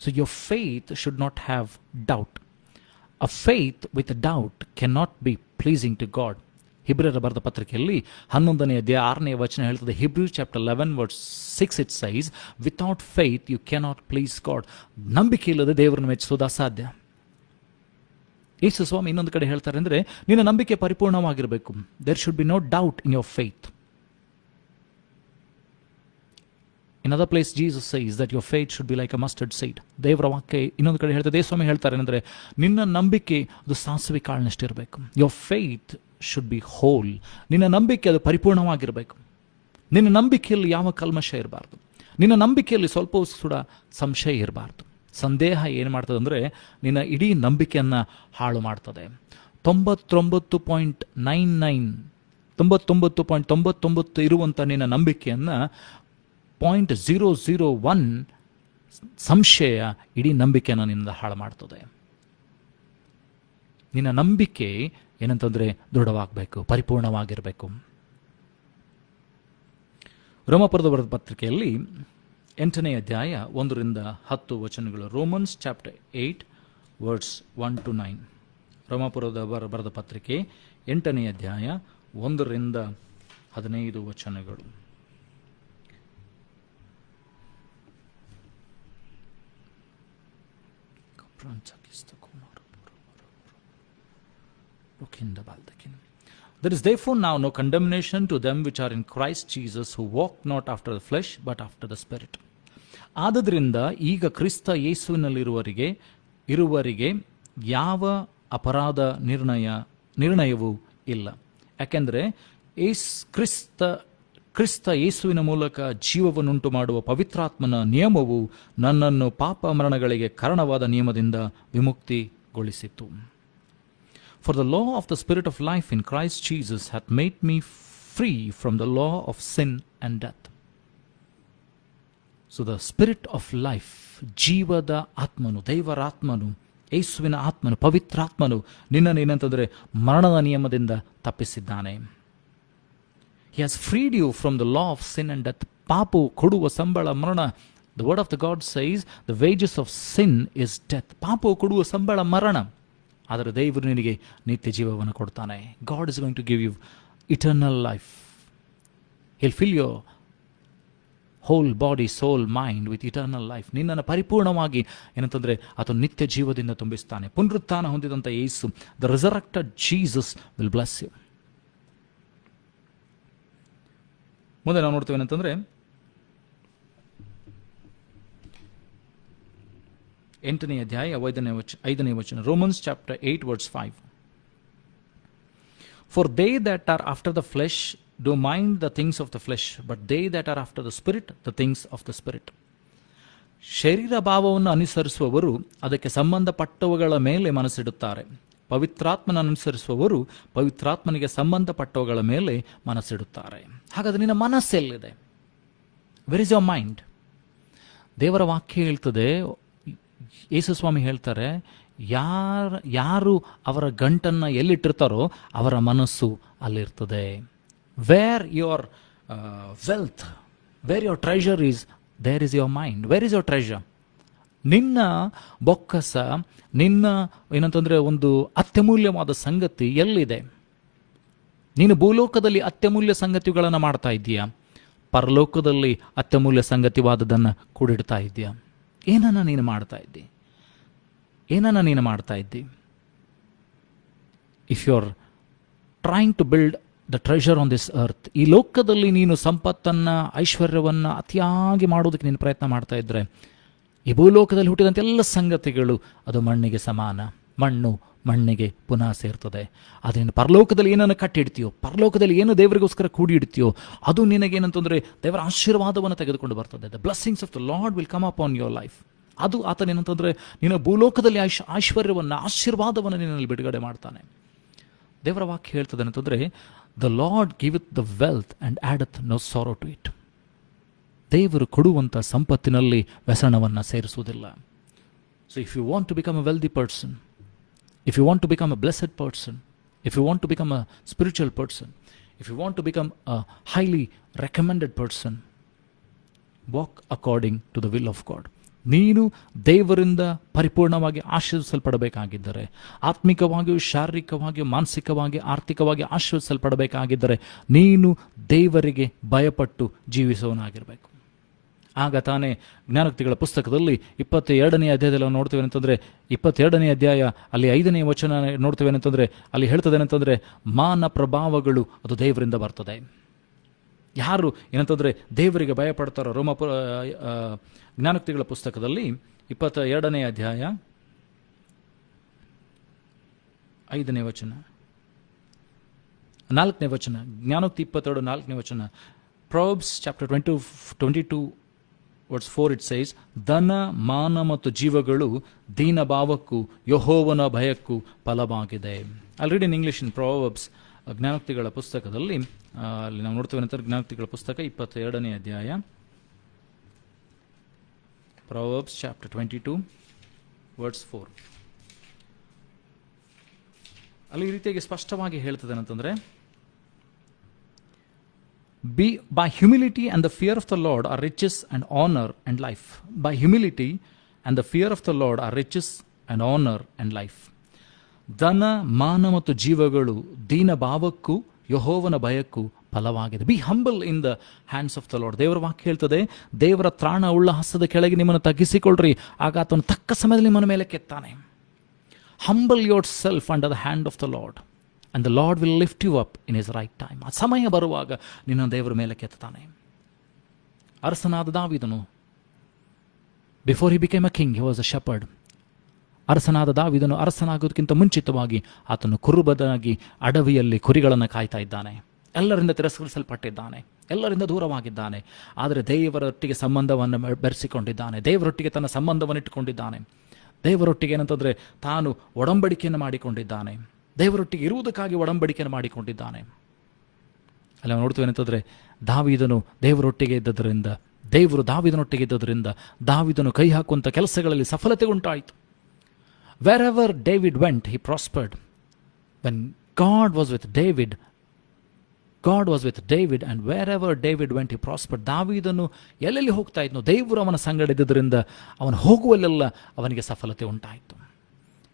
So your faith should not have doubt. A faith with a doubt cannot be pleasing to God. ಹಿಬ್ರಿಯರ ಬರೆದ ಪತ್ರಿಕೆಯಲ್ಲಿ 11ನೇ ಅಧ್ಯಾಯ 6ನೇ ವಚನ ಹೇಳ್ತದೆ, Hebrews chapter 11 verse 6 it says, without faith you cannot please God. ನಂಬಿಕೆ ಇಲ್ಲದೆ ದೇವರನ್ನು ಮೆಚ್ಚಿಸೋದು ಅಸಾಧ್ಯ. ಯೇಸು ಸ್ವಾಮಿ ಇನ್ನೊಂದು ಕಡೆ ಹೇಳ್ತಾರೆ ಅಂದರೆ, ನಿನ್ನ ನಂಬಿಕೆ ಪರಿಪೂರ್ಣವಾಗಿರಬೇಕು. There should be no doubt in your faith. In other place Jesus says that your faith should be like a mustard seed. ದೇವರ ವಾಕ್ಯ ಇನ್ನೊಂದು ಕಡೆ ಹೇಳ್ತಾರೆ, ಸ್ವಾಮಿ ಹೇಳ್ತಾರೆ ಅಂದರೆ, ನಿನ್ನ ನಂಬಿಕೆ ಅದು ಸಾಸಿವೆ ಕಾಳಿನಷ್ಟಿರಬೇಕು. Your faith should be whole. ನಿನ್ನ ನಂಬಿಕೆ ಅದು ಪರಿಪೂರ್ಣವಾಗಿರಬೇಕು. ನಿನ್ನ ನಂಬಿಕೆಯಲ್ಲಿ ಯಾವ ಕಲ್ಮಶ ಇರಬಾರ್ದು. ನಿನ್ನ ನಂಬಿಕೆಯಲ್ಲಿ ಸ್ವಲ್ಪ ಕೂಡ ಸಂಶಯ ಇರಬಾರ್ದು. ಸಂದೇಹ ಏನು ಮಾಡ್ತದೆ ಅಂದರೆ, ನಿನ್ನ ಇಡೀ ನಂಬಿಕೆಯನ್ನು ಹಾಳು ಮಾಡ್ತದೆ. 99.99 ಇರುವಂಥ ನಿನ್ನ ನಂಬಿಕೆಯನ್ನು 0.001 ಸಂಶಯ ಇಡೀ ನಂಬಿಕೆಯನ್ನು ನಿನ್ನಿಂದ ಹಾಳು ಮಾಡ್ತದೆ. ನಿನ್ನ ನಂಬಿಕೆ ಏನಂತಂದರೆ ದೃಢವಾಗಬೇಕು, ಪರಿಪೂರ್ಣವಾಗಿರಬೇಕು. ರೋಮಾಪುರದ ಬರೆದ ಪತ್ರಿಕೆಯಲ್ಲಿ 8ನೇ ಅಧ್ಯಾಯ 1-10 ವಚನಗಳು. Romans chapter 8 words 1-9. ರೋಮಾಪುರದ ಬರೆದ ಪತ್ರಿಕೆ 8ನೇ ಅಧ್ಯಾಯ 1-15 ವಚನಗಳು. There is therefore now no condemnation to them which are in Christ Jesus, who walk not after the flesh but after the Spirit. ಆದದರಿಂದ ಈಗ ಕ್ರಿಸ್ತ ಯೇಸುವಿನಲ್ಲಿರುವವರಿಗೆ ಯಾವ ಅಪರಾಧ ನಿರ್ಣಯವೂ ಇಲ್ಲ. ಯಾಕೆಂದರೆ ಕ್ರಿಸ್ತ ಯೇಸುವಿನ ಮೂಲಕ ಜೀವವನ್ನುಂಟು ಮಾಡುವ ಪವಿತ್ರಾತ್ಮನ ನಿಯಮವು ನನ್ನನ್ನು ಪಾಪ ಮರಣಗಳಿಗೆ ಕಾರಣವಾದ ನಿಯಮದಿಂದ ವಿಮುಕ್ತಿಗೊಳಿಸಿತು. For the law of the Spirit of life in Christ Jesus hath made me free from the law of sin and death. So the Spirit of life, ಜೀವದ ಆತ್ಮನು, ದೇವರಾತ್ಮನು, ಯೇಸುವಿನ ಆತ್ಮನು, ಪವಿತ್ರಾತ್ಮನು ನಿನ್ನನ್ನು ಏನಂತಂದರೆ ಮರಣದ ನಿಯಮದಿಂದ ತಪ್ಪಿಸಿದ್ದಾನೆ. He has freed you from the law of sin and death. ಪಾಪವು ಕೊಡುವ ಸಂಬಳ ಮರಣ. The word of the God says the wages of sin is death. ಪಾಪವು ಕೊಡುವ ಸಂಬಳ ಮರಣ, ಆದರೆ ದೇವರು ನಿನಗೆ ನಿತ್ಯ ಜೀವವನ್ನು ಕೊಡ್ತಾನೆ. God is going to give you eternal life. He'll fill your whole body, soul, mind with eternal life. ನಿನ್ನನ್ನು ಪರಿಪೂರ್ಣವಾಗಿ ಏನಂತಂದರೆ ಆತ ನಿತ್ಯ ಜೀವದಿಂದ ತುಂಬಿಸ್ತಾನೆ. ಪುನರುತ್ಥಾನ ಹೊಂದಿದಂಥ ಯೇಸು, the resurrected Jesus will bless you. ಮುಂದೆ ನಾವು ನೋಡ್ತೇವೆ ಏನಂತಂದರೆ 8ನೇ ಅಧ್ಯಾಯ 5ನೇ ವಚನ. Romans chapter 8 words 5. For they that are after the flesh do mind the things of the flesh, but they that are after the Spirit, the things of the Spirit. ಶರೀರ ಭಾವವನ್ನು ಅನುಸರಿಸುವವರು ಅದಕ್ಕೆ ಸಂಬಂಧಪಟ್ಟವುಗಳ ಮೇಲೆ ಮನಸ್ಸಿಡುತ್ತಾರೆ. ಪವಿತ್ರಾತ್ಮನ ಅನುಸರಿಸುವವರು ಪವಿತ್ರಾತ್ಮನಿಗೆ ಸಂಬಂಧಪಟ್ಟವುಗಳ ಮೇಲೆ ಮನಸ್ಸಿಡುತ್ತಾರೆ. ಹಾಗಾದರೆ ನಿನ್ನ ಮನಸ್ಸೆಲ್ಲಿದೆ? Where is your mind? ದೇವರ ವಾಕ್ಯ ಹೇಳ್ತದೆ, ಯೇಸು ಸ್ವಾಮಿ ಹೇಳ್ತಾರೆ, ಯಾರು ಅವರ ಗಂಟನ್ನು ಎಲ್ಲಿಟ್ಟಿರ್ತಾರೋ ಅವರ ಮನಸ್ಸು ಅಲ್ಲಿರ್ತದೆ. Where your wealth, where your treasure is, there is your mind. Where is your treasure? ನಿನ್ನ ಬೊಕ್ಕಸ, ನಿನ್ನ ಏನಂತಂದರೆ ಒಂದು ಅತ್ಯಮೂಲ್ಯವಾದ ಸಂಗತಿ ಎಲ್ಲಿದೆ? ನೀನು ಭೂಲೋಕದಲ್ಲಿ ಅತ್ಯಮೂಲ್ಯ ಸಂಗತಿಗಳನ್ನು ಮಾಡ್ತಾ ಇದ್ದೀಯಾ? ಪರಲೋಕದಲ್ಲಿ ಅತ್ಯಮೂಲ್ಯ ಸಂಗತಿವಾದದನ್ನು ಕೂಡಿಡ್ತಾ ಇದ್ದೀಯಾ? ಏನನ್ನ ನೀನು ಮಾಡ್ತಾ ಇದ್ದಿ? ಏನನ್ನ ನೀನು ಮಾಡ್ತಾ ಇದ್ದಿ? If you are trying to build the treasure on this earth, ಈ ಲೋಕದಲ್ಲಿ ನೀನು ಸಂಪತ್ತನ್ನು, ಐಶ್ವರ್ಯವನ್ನು ಅತಿಯಾಗಿ ಮಾಡೋದಕ್ಕೆ ನೀನು ಪ್ರಯತ್ನ ಮಾಡ್ತಾ ಇದ್ದರೆ, ಈ ಭೂಲೋಕದಲ್ಲಿ ಹುಟ್ಟಿದಂಥ ಎಲ್ಲ ಸಂಗತಿಗಳು ಅದು ಮಣ್ಣಿಗೆ ಸಮಾನ. ಮಣ್ಣು ಮಣ್ಣಿಗೆ ಪುನಃ ಸೇರ್ತದೆ. ಆದರೆ ನೀನು ಪರಲೋಕದಲ್ಲಿ ಏನನ್ನು ಕಟ್ಟಿಡ್ತೀಯೋ, ಪರಲೋಕದಲ್ಲಿ ಏನು ದೇವರಿಗೋಸ್ಕರ ಕೂಡಿ ಇಡ್ತೀಯೋ, ಅದು ನಿನಗೇನಂತಂದರೆ ದೇವರ ಆಶೀರ್ವಾದವನ್ನು ತೆಗೆದುಕೊಂಡು ಬರ್ತದೆ. The blessings of the Lord will come up on your life. ಅದು ಆತನೇನಂತಂದರೆ ನೀನು ಭೂಲೋಕದಲ್ಲಿ ಐಶ್ವರ್ಯವನ್ನು, ಆಶೀರ್ವಾದವನ್ನು ನಿನ್ನಲ್ಲಿ ಬಿಡುಗಡೆ ಮಾಡ್ತಾನೆ. ದೇವರ ವಾಕ್ಯ ಹೇಳ್ತದೆ ಅಂತಂದರೆ, the Lord giveth the wealth and addeth no sorrow to it. ದೇವರು ಕೊಡುವಂಥ ಸಂಪತ್ತಿನಲ್ಲಿ ವ್ಯಸನವನ್ನು ಸೇರಿಸುವುದಿಲ್ಲ. So if you want to become a wealthy person, if you want to become a blessed person, if you want to become a spiritual person, if you want to become a highly recommended person, walk according to the will of God. ನೀನು ದೇವರಿಂದ ಪರಿಪೂರ್ಣವಾಗಿ ಆಶೀರ್ವಿಸಲ್ಪಡಬೇಕಾಗಿದ್ದರೆ, ಆತ್ಮಿಕವಾಗಿಯೂ, ಶಾರೀರಿಕವಾಗಿಯೂ, ಮಾನಸಿಕವಾಗಿ, ಆರ್ಥಿಕವಾಗಿ ಆಶೀರ್ವಿಸಲ್ಪಡಬೇಕಾಗಿದ್ದರೆ, ನೀನು ದೇವರಿಗೆ ಭಯಪಟ್ಟು ಜೀವಿಸುವವನಾಗಿರಬೇಕು. ಆಗ ತಾನೇ ಜ್ಞಾನೋಕ್ತಿಗಳ ಪುಸ್ತಕದಲ್ಲಿ 22ನೇ ಅಧ್ಯಾಯದಲ್ಲಿ ನೋಡ್ತೇವೆ ಅಂತಂದರೆ, 22ನೇ ಅಧ್ಯಾಯ ಅಲ್ಲಿ 5ನೇ ವಚನ ನೋಡ್ತೇವೆ ಅಂತಂದರೆ, ಅಲ್ಲಿ ಹೇಳ್ತದೆ ಅಂತಂದರೆ, ಮಾನ ಪ್ರಭಾವಗಳು ಅದು ದೇವರಿಂದ ಬರ್ತದೆ. ಯಾರು ಏನಂತಂದರೆ ದೇವರಿಗೆ ಭಯಪಡ್ತಾರೋ, ಜ್ಞಾನೋಕ್ತಿಗಳ ಪುಸ್ತಕದಲ್ಲಿ 22ನೇ ಅಧ್ಯಾಯ 5ನೇ ವಚನ, 4ನೇ ವಚನ, ಜ್ಞಾನೋಕ್ತಿ 22 4ನೇ ವಚನ, Proverbs chapter 22 verse 4 it says, ಧನ, ಮಾನ ಮತ್ತು ಜೀವಗಳು ದೀನ ಭಾವಕ್ಕೂ ಯೆಹೋವನ ಭಯಕ್ಕೂ ಫಲವಾಗಿದೆ. I'll read in English in Proverbs, ಜ್ಞಾನೋಕ್ತಿಗಳ ಪುಸ್ತಕದಲ್ಲಿ ಅಲ್ಲಿ ನಾವು ನೋಡ್ತೇವೆ ನಂತರ, ಜ್ಞಾನೋಕ್ತಿಗಳ ಪುಸ್ತಕ 22ನೇ ಅಧ್ಯಾಯ, Proverbs chapter 22 verse 4. ಅಲ್ಲಿ ಈ ರೀತಿಯಾಗಿ ಸ್ಪಷ್ಟವಾಗಿ ಹೇಳ್ತದೆ ಅಂತಂದರೆ, by humility and the fear of the Lord are riches and honor and life. By humility and the fear of the Lord are riches and honor and life. ಧನ, ಮಾನ ಮತ್ತು ಜೀವಗಳು ದೀನ ಭಾವಕ್ಕೂ ಯೆಹೋವನ ಭಯಕ್ಕೂ ಫಲವಾಗಿದೆ. Be humble in the hands of the Lord. ದೇವರ ವಾಕ್ಯ ಹೇಳ್ತದೆ, ದೇವರ ತ್ರಾಣ ಉಳ್ಳ ಹಸ್ತದ ಕೆಳಗೆ ನಿಮ್ಮನ್ನು ತಗ್ಗಿಸಿಕೊಳ್ಳ್ರಿ, ಆಗ ಆತನು ತಕ್ಕ ಸಮಯದಲ್ಲಿ ನಿಮ್ಮನ್ನು ಮೇಲೆ ಕೆತ್ತಾನೆ. Humble yourself under the hand of the Lord and the Lord will lift you up in his right time. ಆ ಸಮಯ ಬರುವಾಗ ನಿನ್ನ ದೇವರ ಮೇಲೆ ಕೆತ್ತಾನೆ. ಅರಸನಾದ ದಾವೀದನು, before he became a king, he was a shepherd. ಅರಸನಾದ ದಾವೀದನು ಅರಸನಾಗೋದಕ್ಕಿಂತ ಮುಂಚಿತವಾಗಿ ಆತನು ಕುರುಬನಾಗಿ ಅಡವಿಯಲ್ಲಿ ಕುರಿಗಳನ್ನು ಕಾಯ್ತಾ ಇದ್ದಾನೆ. ಎಲ್ಲರಿಂದ ತಿರಸ್ಕರಿಸಲ್ಪಟ್ಟಿದ್ದಾನೆ, ಎಲ್ಲರಿಂದ ದೂರವಾಗಿದ್ದಾನೆ. ಆದರೆ ದೇವರೊಟ್ಟಿಗೆ ಸಂಬಂಧವನ್ನು ಬೆರೆಸಿಕೊಂಡಿದ್ದಾನೆ, ದೇವರೊಟ್ಟಿಗೆ ತನ್ನ ಸಂಬಂಧವನ್ನು ಇಟ್ಟುಕೊಂಡಿದ್ದಾನೆ. ದೇವರೊಟ್ಟಿಗೆ ಏನಂತಂದರೆ ತಾನು ಒಡಂಬಡಿಕೆಯನ್ನು ಮಾಡಿಕೊಂಡಿದ್ದಾನೆ, ದೇವರೊಟ್ಟಿಗೆ ಇರುವುದಕ್ಕಾಗಿ ಒಡಂಬಡಿಕೆಯನ್ನು ಮಾಡಿಕೊಂಡಿದ್ದಾನೆ. ಅಲ್ಲಿ ನಾವು ನೋಡ್ತೇವೆ ಏನಂತಂದರೆ, ದಾವೀದನು ದೇವರೊಟ್ಟಿಗೆ ಇದ್ದದರಿಂದ, ದೇವರು ದಾವೀದನೊಟ್ಟಿಗೆ ಇದ್ದದರಿಂದ ದಾವೀದನು ಕೈ ಹಾಕುವಂಥ ಕೆಲಸಗಳಲ್ಲಿ ಸಫಲತೆ ಉಂಟಾಯಿತು. Wherever David went he prospered. When God was with David, God was with David and wherever David went he prospered. ದಾವೀದನು ಎಲ್ಲೆಲ್ಲಿ ಹೋಗ್ತಾ ಇದ್ನೋ ದೇವರು ಅವನ ಸಂಗಡ ಇದ್ದದರಿಂದ ಅವನು ಹೋಗುವಲ್ಲೆಲ್ಲ ಅವನಿಗೆ ಸಫಲತೆ ಉಂಟಾಯಿತು.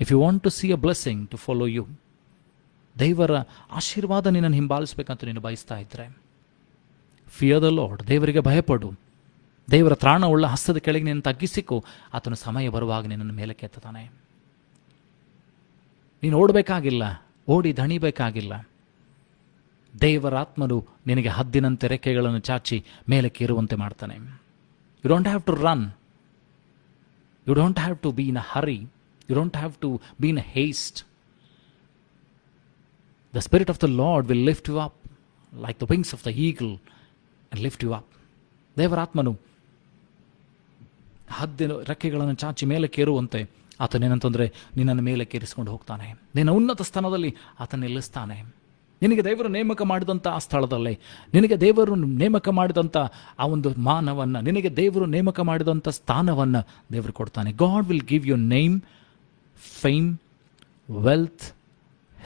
If you want to see a blessing to follow you, ದೇವರ ಆಶೀರ್ವಾದ ನಿನ್ನನ್ನು ಹಿಂಬಾಲಿಸಬೇಕಂತ ನೀನು ಬಯಸ್ತಾ ಇದ್ದರೆ, ಫಿಯರ್ ದ ಲಾರ್ಡ್, ದೇವರಿಗೆ ಭಯಪಡು, ದೇವರ ತ್ರಾಣ ಉಳ್ಳ ಹಸ್ತದ ಕೆಳಗೆ ನಿನ್ನ ತಗ್ಗಿಸಿಕೋ, ಆತನ ಸಮಯ ಬರುವಾಗ ನಿನ್ನನ್ನು ಮೇಲೆ ಕೆತ್ತಾನೆ. ನೀನು ಓಡಬೇಕಾಗಿಲ್ಲ, ಓಡಿ ದಣಿಬೇಕಾಗಿಲ್ಲ. ದೇವರ ಆತ್ಮನು ನಿನಗೆ ಹದ್ದಿನಂತೆ ರೆಕ್ಕೆಗಳನ್ನು ಚಾಚಿ ಮೇಲಕ್ಕೆ ಇರುವಂತೆ ಮಾಡ್ತಾನೆ. You don't have to run, you don't have to be in a hurry, you don't have to be in a haste. The Spirit of the Lord will lift you up like the wings of the eagle and lift you up. ದೇವರಾತ್ಮನು ಹದ್ದಿನ ರೆಕ್ಕೆಗಳನ್ನು ಚಾಚಿ ಮೇಲಕ್ಕೆ ಏರುವಂತೆ ಆತನೇನಂತಂದರೆ ನಿನ್ನನ್ನು ಮೇಲಕ್ಕೆ ಏರಿಸಿಕೊಂಡು ಹೋಗ್ತಾನೆ. ನಿನ್ನ ಉನ್ನತ ಸ್ಥಾನದಲ್ಲಿ ಆತ ನಿಲ್ಲಿಸ್ತಾನೆ. ನಿನಗೆ ದೇವರು ನೇಮಕ ಮಾಡಿದಂಥ ಆ ಸ್ಥಳದಲ್ಲೇ, ನಿನಗೆ ದೇವರು ನೇಮಕ ಮಾಡಿದಂಥ ಆ ಒಂದು ಮಾನವನ್ನು, ನಿನಗೆ ದೇವರು ನೇಮಕ ಮಾಡಿದಂಥ ಸ್ಥಾನವನ್ನು ದೇವರು ಕೊಡ್ತಾನೆ. God will give you name, fame, wealth,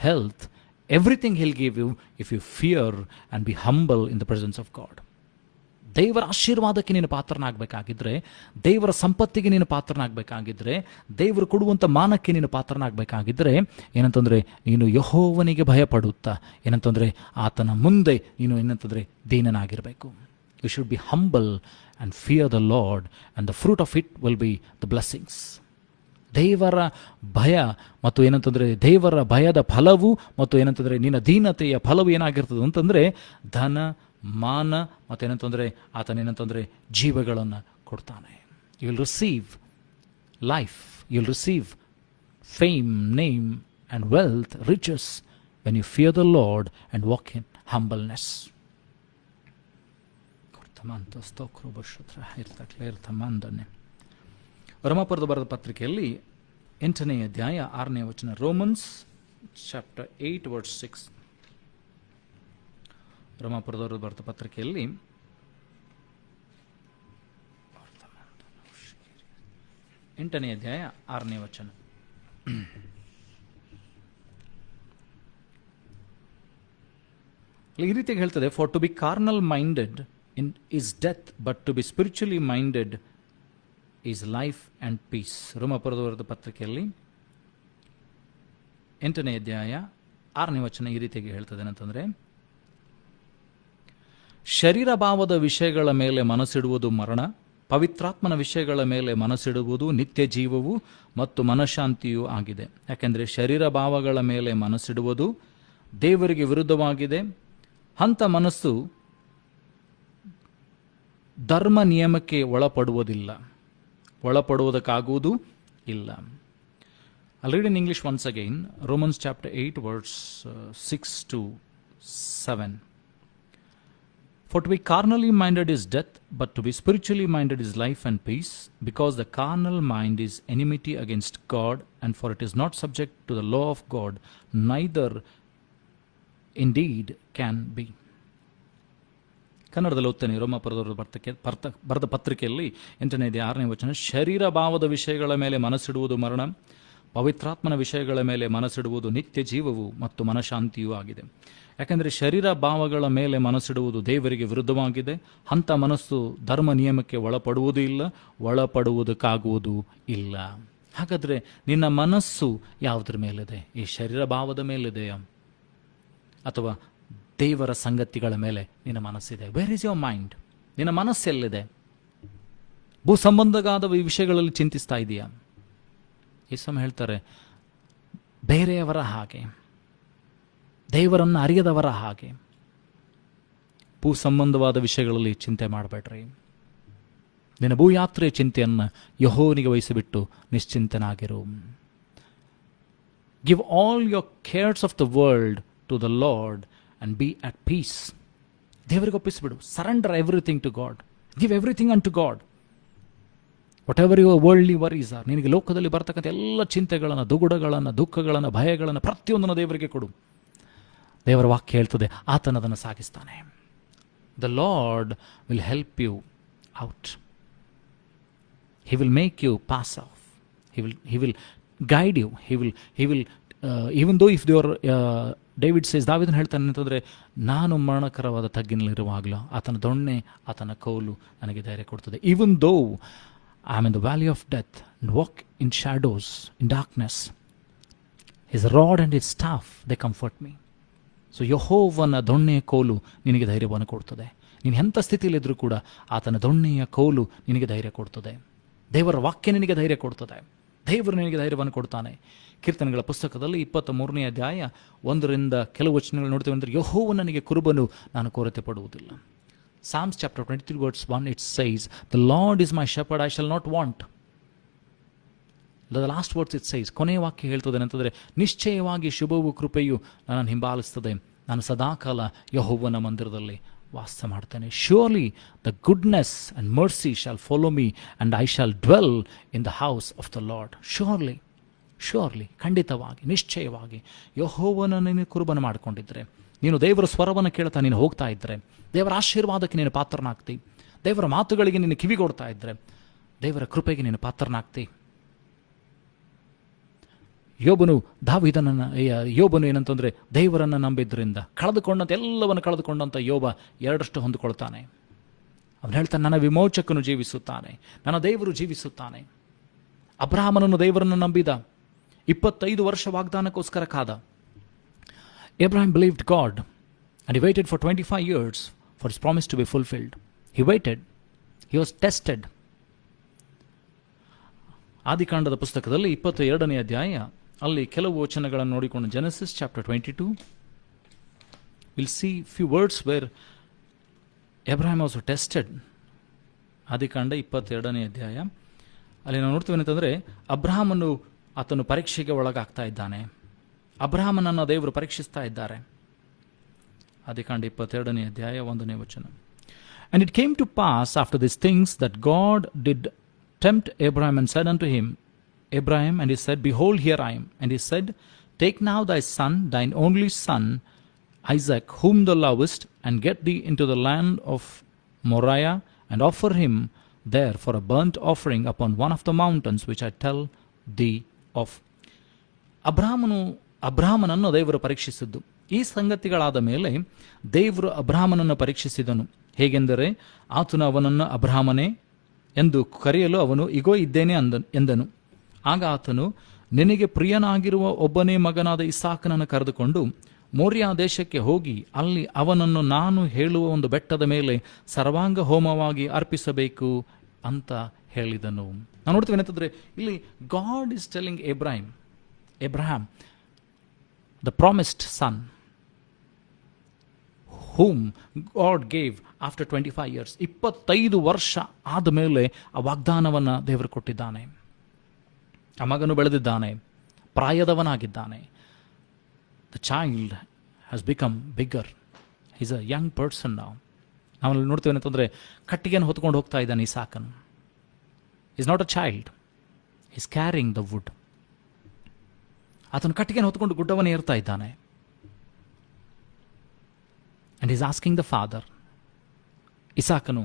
health. Everything he'll give you if you fear and be humble in the presence of God. ದೇವರ ಆಶೀರ್ವಾದಕ್ಕೆ ನೀನು ಪಾತ್ರನಾಗಬೇಕಾಗಿದ್ದರೆ, ದೇವರ ಸಂಪತ್ತಿಗೆ ನೀನು ಪಾತ್ರನಾಗಬೇಕಾಗಿದ್ದರೆ, ದೇವರು ಕೊಡುವಂಥ ಮಾನಕ್ಕೆ ನೀನು ಪಾತ್ರನಾಗಬೇಕಾಗಿದ್ದರೆ ಏನಂತಂದರೆ ನೀನು ಯೆಹೋವನಿಗೆ ಭಯಪಡುತ್ತಾ ಏನಂತಂದರೆ ಆತನ ಮುಂದೆ ನೀನು ಏನಂತಂದರೆ ದೀನನಾಗಿರಬೇಕು. You should be humble and fear the Lord, and the fruit of it will be the blessings. ದೇವರ ಭಯ ಮತ್ತು ಏನಂತಂದರೆ ದೇವರ ಭಯದ ಫಲವು ಮತ್ತು ಏನಂತಂದರೆ ನಿನ್ನ ದೀನತೆಯ ಫಲವು ಏನಾಗಿರ್ತದೆ ಅಂತಂದರೆ ಧನ, ಮಾನ ಮತ್ತು ಏನಂತಂದರೆ ಆತನೇನಂತಂದರೆ ಜೀವಗಳನ್ನು ಕೊಡ್ತಾನೆ. You will receive life, you will receive fame, name and wealth, riches when you fear the Lord and walk in humbleness. ರೋಮಾಪುರದ ಬರೆದ ಪತ್ರಿಕೆಯಲ್ಲಿ 8ನೇ ಅಧ್ಯಾಯ 6ನೇ ವಚನ. Romans chapter 8 verse 6. ರೋಮಾಪುರದವರು ಬರೆದ ಪತ್ರಿಕೆಯಲ್ಲಿ 8ನೇ ಅಧ್ಯಾಯ 6ನೇ ವಚನ. ಈ ರೀತಿಯಾಗಿ ಹೇಳ್ತದೆ, for to be carnal minded is death, but to be spiritually minded is life and peace. ರೋಮಾಪುರದವರದ ಪತ್ರಿಕೆಯಲ್ಲಿ 8ನೇ ಅಧ್ಯಾಯ 6ನೇ ವಚನ ಈ ರೀತಿಯಾಗಿ ಹೇಳ್ತದೆ ಏನಂತಂದರೆ, ಶರೀರ ಭಾವದ ವಿಷಯಗಳ ಮೇಲೆ ಮನಸ್ಸಿಡುವುದು ಮರಣ, ಪವಿತ್ರಾತ್ಮನ ವಿಷಯಗಳ ಮೇಲೆ ಮನಸ್ಸಿಡುವುದು ನಿತ್ಯ ಜೀವವು ಮತ್ತು ಮನಃಶಾಂತಿಯೂ ಆಗಿದೆ. ಯಾಕೆಂದರೆ ಶರೀರ ಭಾವಗಳ ಮೇಲೆ ಮನಸ್ಸಿಡುವುದು ದೇವರಿಗೆ ವಿರುದ್ಧವಾಗಿದೆ. ಅಂಥ ಮನಸ್ಸು ಧರ್ಮ ನಿಯಮಕ್ಕೆ ಒಳಪಡುವುದಕ್ಕಾಗುವುದು ಇಲ್ಲ. I'll read in English once again. Romans chapter 8 verse 6 to 7. For to be carnally minded is death, but to be spiritually minded is life and peace, because the carnal mind is enmity against God, and for it is not subject to the law of God, neither indeed can be. ಕನ್ನಡದಲ್ಲಿ ಓದ್ತೇನೆ. ರೋಮಾಪುರದವರು ಬರೆದ ಪತ್ರಿಕೆಯಲ್ಲಿ 8ನೇ ಅಧ್ಯಾಯ 6ನೇ ವಚನ. ಶರೀರ ಭಾವದ ವಿಷಯಗಳ ಮೇಲೆ ಮನಸ್ಸಿಡುವುದು ಮರಣ, ಪವಿತ್ರಾತ್ಮನ ವಿಷಯಗಳ ಮೇಲೆ ಮನಸ್ಸಿಡುವುದು ನಿತ್ಯ ಜೀವವು ಮತ್ತು ಮನಃಶಾಂತಿಯೂ ಆಗಿದೆ. ಯಾಕೆಂದರೆ ಶರೀರ ಭಾವಗಳ ಮೇಲೆ ಮನಸ್ಸಿಡುವುದು ದೇವರಿಗೆ ವಿರುದ್ಧವಾಗಿದೆ. ಅಂಥ ಮನಸ್ಸು ಧರ್ಮ ನಿಯಮಕ್ಕೆ ಒಳಪಡುವುದಕ್ಕಾಗುವುದು ಇಲ್ಲ. ಹಾಗಾದರೆ ನಿನ್ನ ಮನಸ್ಸು ಯಾವುದ್ರ ಮೇಲಿದೆ? ಈ ಶರೀರ ಭಾವದ ಮೇಲಿದೆಯಾ ಅಥವಾ ದೇವರ ಸಂಗತಿಗಳ ಮೇಲೆ ನಿನ್ನ ಮನಸ್ಸಿದೆ? Where is your mind? ನಿನ್ನ ಮನಸ್ಸೆಲ್ಲಿದೆ? ಭೂ ಸಂಬಂಧವಾದ ವಿಷಯಗಳಲ್ಲಿ ಚಿಂತಿಸ್ತಾ ಇದೆಯಾ? ಈ ಸಮಯ ಹೇಳ್ತಾರೆ, ಬೇರೆಯವರ ಹಾಗೆ, ದೇವರನ್ನು ಅರಿಯದವರ ಹಾಗೆ ಭೂ ಸಂಬಂಧವಾದ ವಿಷಯಗಳಲ್ಲಿ ಚಿಂತೆ ಮಾಡಬೇಡ್ರಿ. ನಿನ್ನ ಭೂಯಾತ್ರೆಯ ಚಿಂತೆಯನ್ನು ಯೆಹೋವನಿಗೆ ವಹಿಸಿಬಿಟ್ಟು ನಿಶ್ಚಿಂತನಾಗಿರು. Give all your cares of the world to the Lord and be at peace. ದೇವರಿಗೆ ಒಪ್ಪಿಸಿಬಿಡು. Surrender everything to God. Give everything unto God. Whatever your worldly worries are, ನಿನಗೆ ಲೋಕದಲ್ಲಿ ಬರ್ತಕ್ಕಂಥ ಎಲ್ಲ ಚಿಂತೆಗಳನ್ನು, ದುಗುಡಗಳನ್ನು, ದುಃಖಗಳನ್ನು, ಭಯಗಳನ್ನು ಪ್ರತಿಯೊಂದನ್ನು ದೇವರಿಗೆ ಕೊಡು. ದೇವರ ವಾಕ್ಯ ಹೇಳ್ತದೆ, ಆತನದನ್ನು ಸಾಗಿಸ್ತಾನೆ. The Lord will help you out. He will make you pass off. He will guide you. He will even though if they are David says, ದಾವೀದನು ಹೇಳ್ತಾನೆ ಅಂತಂದರೆ, ನಾನು ಮರಣಕರವಾದ ತಗ್ಗಿನಲ್ಲಿರುವಾಗಲೂ ಆತನ ದೊಣ್ಣೆ, ಆತನ ಕೌಲು ನನಗೆ ಧೈರ್ಯ ಕೊಡ್ತದೆ. Even though I am in the valley of death and walk in shadows, in darkness, his rod and his staff they comfort me. So ಯೆಹೋವನ ದೊಣ್ಣೆಯ ಕೋಲು ನಿನಗೆ ಧೈರ್ಯವನ್ನು ಕೊಡ್ತದೆ. ನೀನು ಎಂಥ ಸ್ಥಿತಿಯಲ್ಲಿದ್ದರೂ ಕೂಡ ಆತನ ದೊಣ್ಣೆಯ ಕೋಲು ನಿನಗೆ ಧೈರ್ಯ ಕೊಡ್ತದೆ. ದೇವರ ವಾಕ್ಯ ನಿನಗೆ ಧೈರ್ಯ ಕೊಡ್ತದೆ. ದೇವರು ನಿನಗೆ ಧೈರ್ಯವನ್ನು ಕೊಡ್ತಾನೆ. ಕೀರ್ತನೆಗಳ ಪುಸ್ತಕದಲ್ಲಿ 23ನೇ ಅಧ್ಯಾಯ 1ರಿಂದ ಕೆಲವು ವಚನಗಳು ನೋಡ್ತೇವೆ ಅಂದರೆ, ಯೆಹೋವನು ನನಗೆ ಕುರುಬನು, ನಾನು ಕೊರತೆ ಪಡುವುದಿಲ್ಲ. Psalms chapter 23 verse 1 it says, the Lord is my shepherd, I shall not want. The last words it says, ಕೊನೆಯ ವಾಕ್ಯ ಹೇಳ್ತದೆ ಅಂತಂದರೆ, ನಿಶ್ಚಯವಾಗಿ ಶುಭವು ಕೃಪೆಯು ನನ್ನನ್ನು ಹಿಂಬಾಲಿಸ್ತದೆ, ನಾನು ಸದಾಕಾಲ ಯೆಹೋವನ ಮಂದಿರದಲ್ಲಿ ವಾಸ ಮಾಡ್ತೇನೆ. Surely the goodness and mercy shall follow me and I shall dwell in the house of the Lord. Surely ಖಂಡಿತವಾಗಿ, ನಿಶ್ಚಯವಾಗಿ ಯೆಹೋವನನ್ನು ನೀನು ಕುರುಬನ ಮಾಡಿಕೊಂಡಿದ್ರೆ, ನೀನು ದೇವರ ಸ್ವರವನ್ನು ಕೇಳ್ತಾ ನೀನು ಹೋಗ್ತಾ ಇದ್ದರೆ, ದೇವರ ಆಶೀರ್ವಾದಕ್ಕೆ ನೀನು ಪಾತ್ರನಾಗ್ತಿ, ದೇವರ ಮಾತುಗಳಿಗೆ ನೀನು ಕಿವಿಗೊಡ್ತಾ ಇದ್ದರೆ, ದೇವರ ಕೃಪೆಗೆ ನೀನು ಪಾತ್ರನಾಗ್ತಿ. ಯೋಬನು ಏನಂತಂದರೆ, ದೇವರನ್ನು ನಂಬಿದ್ರಿಂದ ಕಳೆದುಕೊಂಡಂತ ಎಲ್ಲವನ್ನು ಕಳೆದುಕೊಂಡಂಥ ಯೋಬ 2ರಷ್ಟು ಹೊಂದಿಕೊಳ್ತಾನೆ. ಅವನು ಹೇಳ್ತಾನೆ, ನನ್ನ ವಿಮೋಚಕನು ಜೀವಿಸುತ್ತಾನೆ, ನನ್ನ ದೇವರು ಜೀವಿಸುತ್ತಾನೆ. ಅಬ್ರಹಾಮನನ್ನು ದೇವರನ್ನು ನಂಬಿದ, 25 ವರ್ಷ ವಾಗ್ದಾನಕ್ಕೋಸ್ಕರ ಕಾದ. Abraham believed God and he waited for 25 years for his promise to be fulfilled. He waited. He was tested. ಆದಿಕಾಂಡದ ಪುಸ್ತಕದಲ್ಲಿ 22ನೇ ಅಧ್ಯಾಯ ಅಲ್ಲಿ ಕೆಲವು ವಚನಗಳನ್ನು ನೋಡಿಕೊಂಡು, Genesis chapter 22, we'll see few words where Abraham was tested. ಆದಿಕಾಂಡ 22ನೇ ಅಧ್ಯಾಯ ಅಲ್ಲಿ ನಾವು ನೋಡ್ತೀವಿ ಅಂತಂದರೆ, ಅಬ್ರಹಾಮನು ಆತನು ಪರೀಕ್ಷೆಗೆ ಒಳಗಾಗ್ತಾ ಇದ್ದಾನೆ. ಅಬ್ರಹಾಮನನ್ನು ದೇವರು ಪರೀಕ್ಷಿಸ್ತಾ ಇದ್ದಾರೆ. ಆದಿಕಾಂಡ 22ನೇ ಅಧ್ಯಾಯ 1ನೇ ವಚನ. And it came to pass after these things that God did tempt Abraham and said unto him, Abraham, and he said, Behold, here I am. And he said, Take now thy son, thine only son, Isaac, whom thou lovest, and get thee into the land of Moriah, and offer him there for a burnt offering upon one of the mountains which I tell thee of. ಅಬ್ರಹಾಮನನ್ನು ದೇವರು ಪರೀಕ್ಷಿಸಿದ್ದು. ಈ ಸಂಗತಿಗಳಾದ ಮೇಲೆ ದೇವರು ಅಬ್ರಹಾಮನನ್ನು ಪರೀಕ್ಷಿಸಿದನು. ಹೇಗೆಂದರೆ, ಆತನು ಅವನನ್ನು ಅಬ್ರಹಾಮನೇ ಎಂದು ಕರೆಯಲು ಅವನು ಇಗೋ ಇದ್ದೇನೆ ಎಂದನು. ಆಗ ಆತನು, ನಿನಗೆ ಪ್ರಿಯನಾಗಿರುವ ಒಬ್ಬನೇ ಮಗನಾದ ಇಸಾಕನನ್ನು ಕರೆದುಕೊಂಡು ಮೋರಿಯಾ ದೇಶಕ್ಕೆ ಹೋಗಿ ಅಲ್ಲಿ ಅವನನ್ನು ನಾನು ಹೇಳುವ ಒಂದು ಬೆಟ್ಟದ ಮೇಲೆ ಸರ್ವಾಂಗ ಹೋಮವಾಗಿ ಅರ್ಪಿಸಬೇಕು ಅಂತ ಹೇಳಿದನು. ನಾವು ನೋಡ್ತೀವಿ ಏನಂತಂದ್ರೆ, ಇಲ್ಲಿ god is telling Abraham, the promised son, whom God gave after 25 years. 25 ವರ್ಷ ಆದ ಮೇಲೆ ಆ ವಾಗ್ದಾನವನ್ನು ದೇವರು ಕೊಟ್ಟಿದ್ದಾನೆ. ಆ ಮಗನು ಬೆಳೆದಿದ್ದಾನೆ, ಪ್ರಾಯದವನಾಗಿದ್ದಾನೆ. The child has become bigger. He's a young person now. ನಾವಲ್ಲಿ ನೋಡ್ತೀವಿ ಅಂತಂದರೆ, ಕಟ್ಟಿಗೆಯನ್ನು ಹೊತ್ಕೊಂಡು ಹೋಗ್ತಾ ಇದ್ದಾನೆ ಇಸಾಕನು. He's not a child. He's carrying the wood. ಆತನು ಕಟ್ಟಿಗೆಯನ್ನು ಹೊತ್ಕೊಂಡು ಗುಡ್ಡವನ್ನು ಏರ್ತಾ ಇದ್ದಾನೆ. And he's asking the father. ಇಸಾಕನು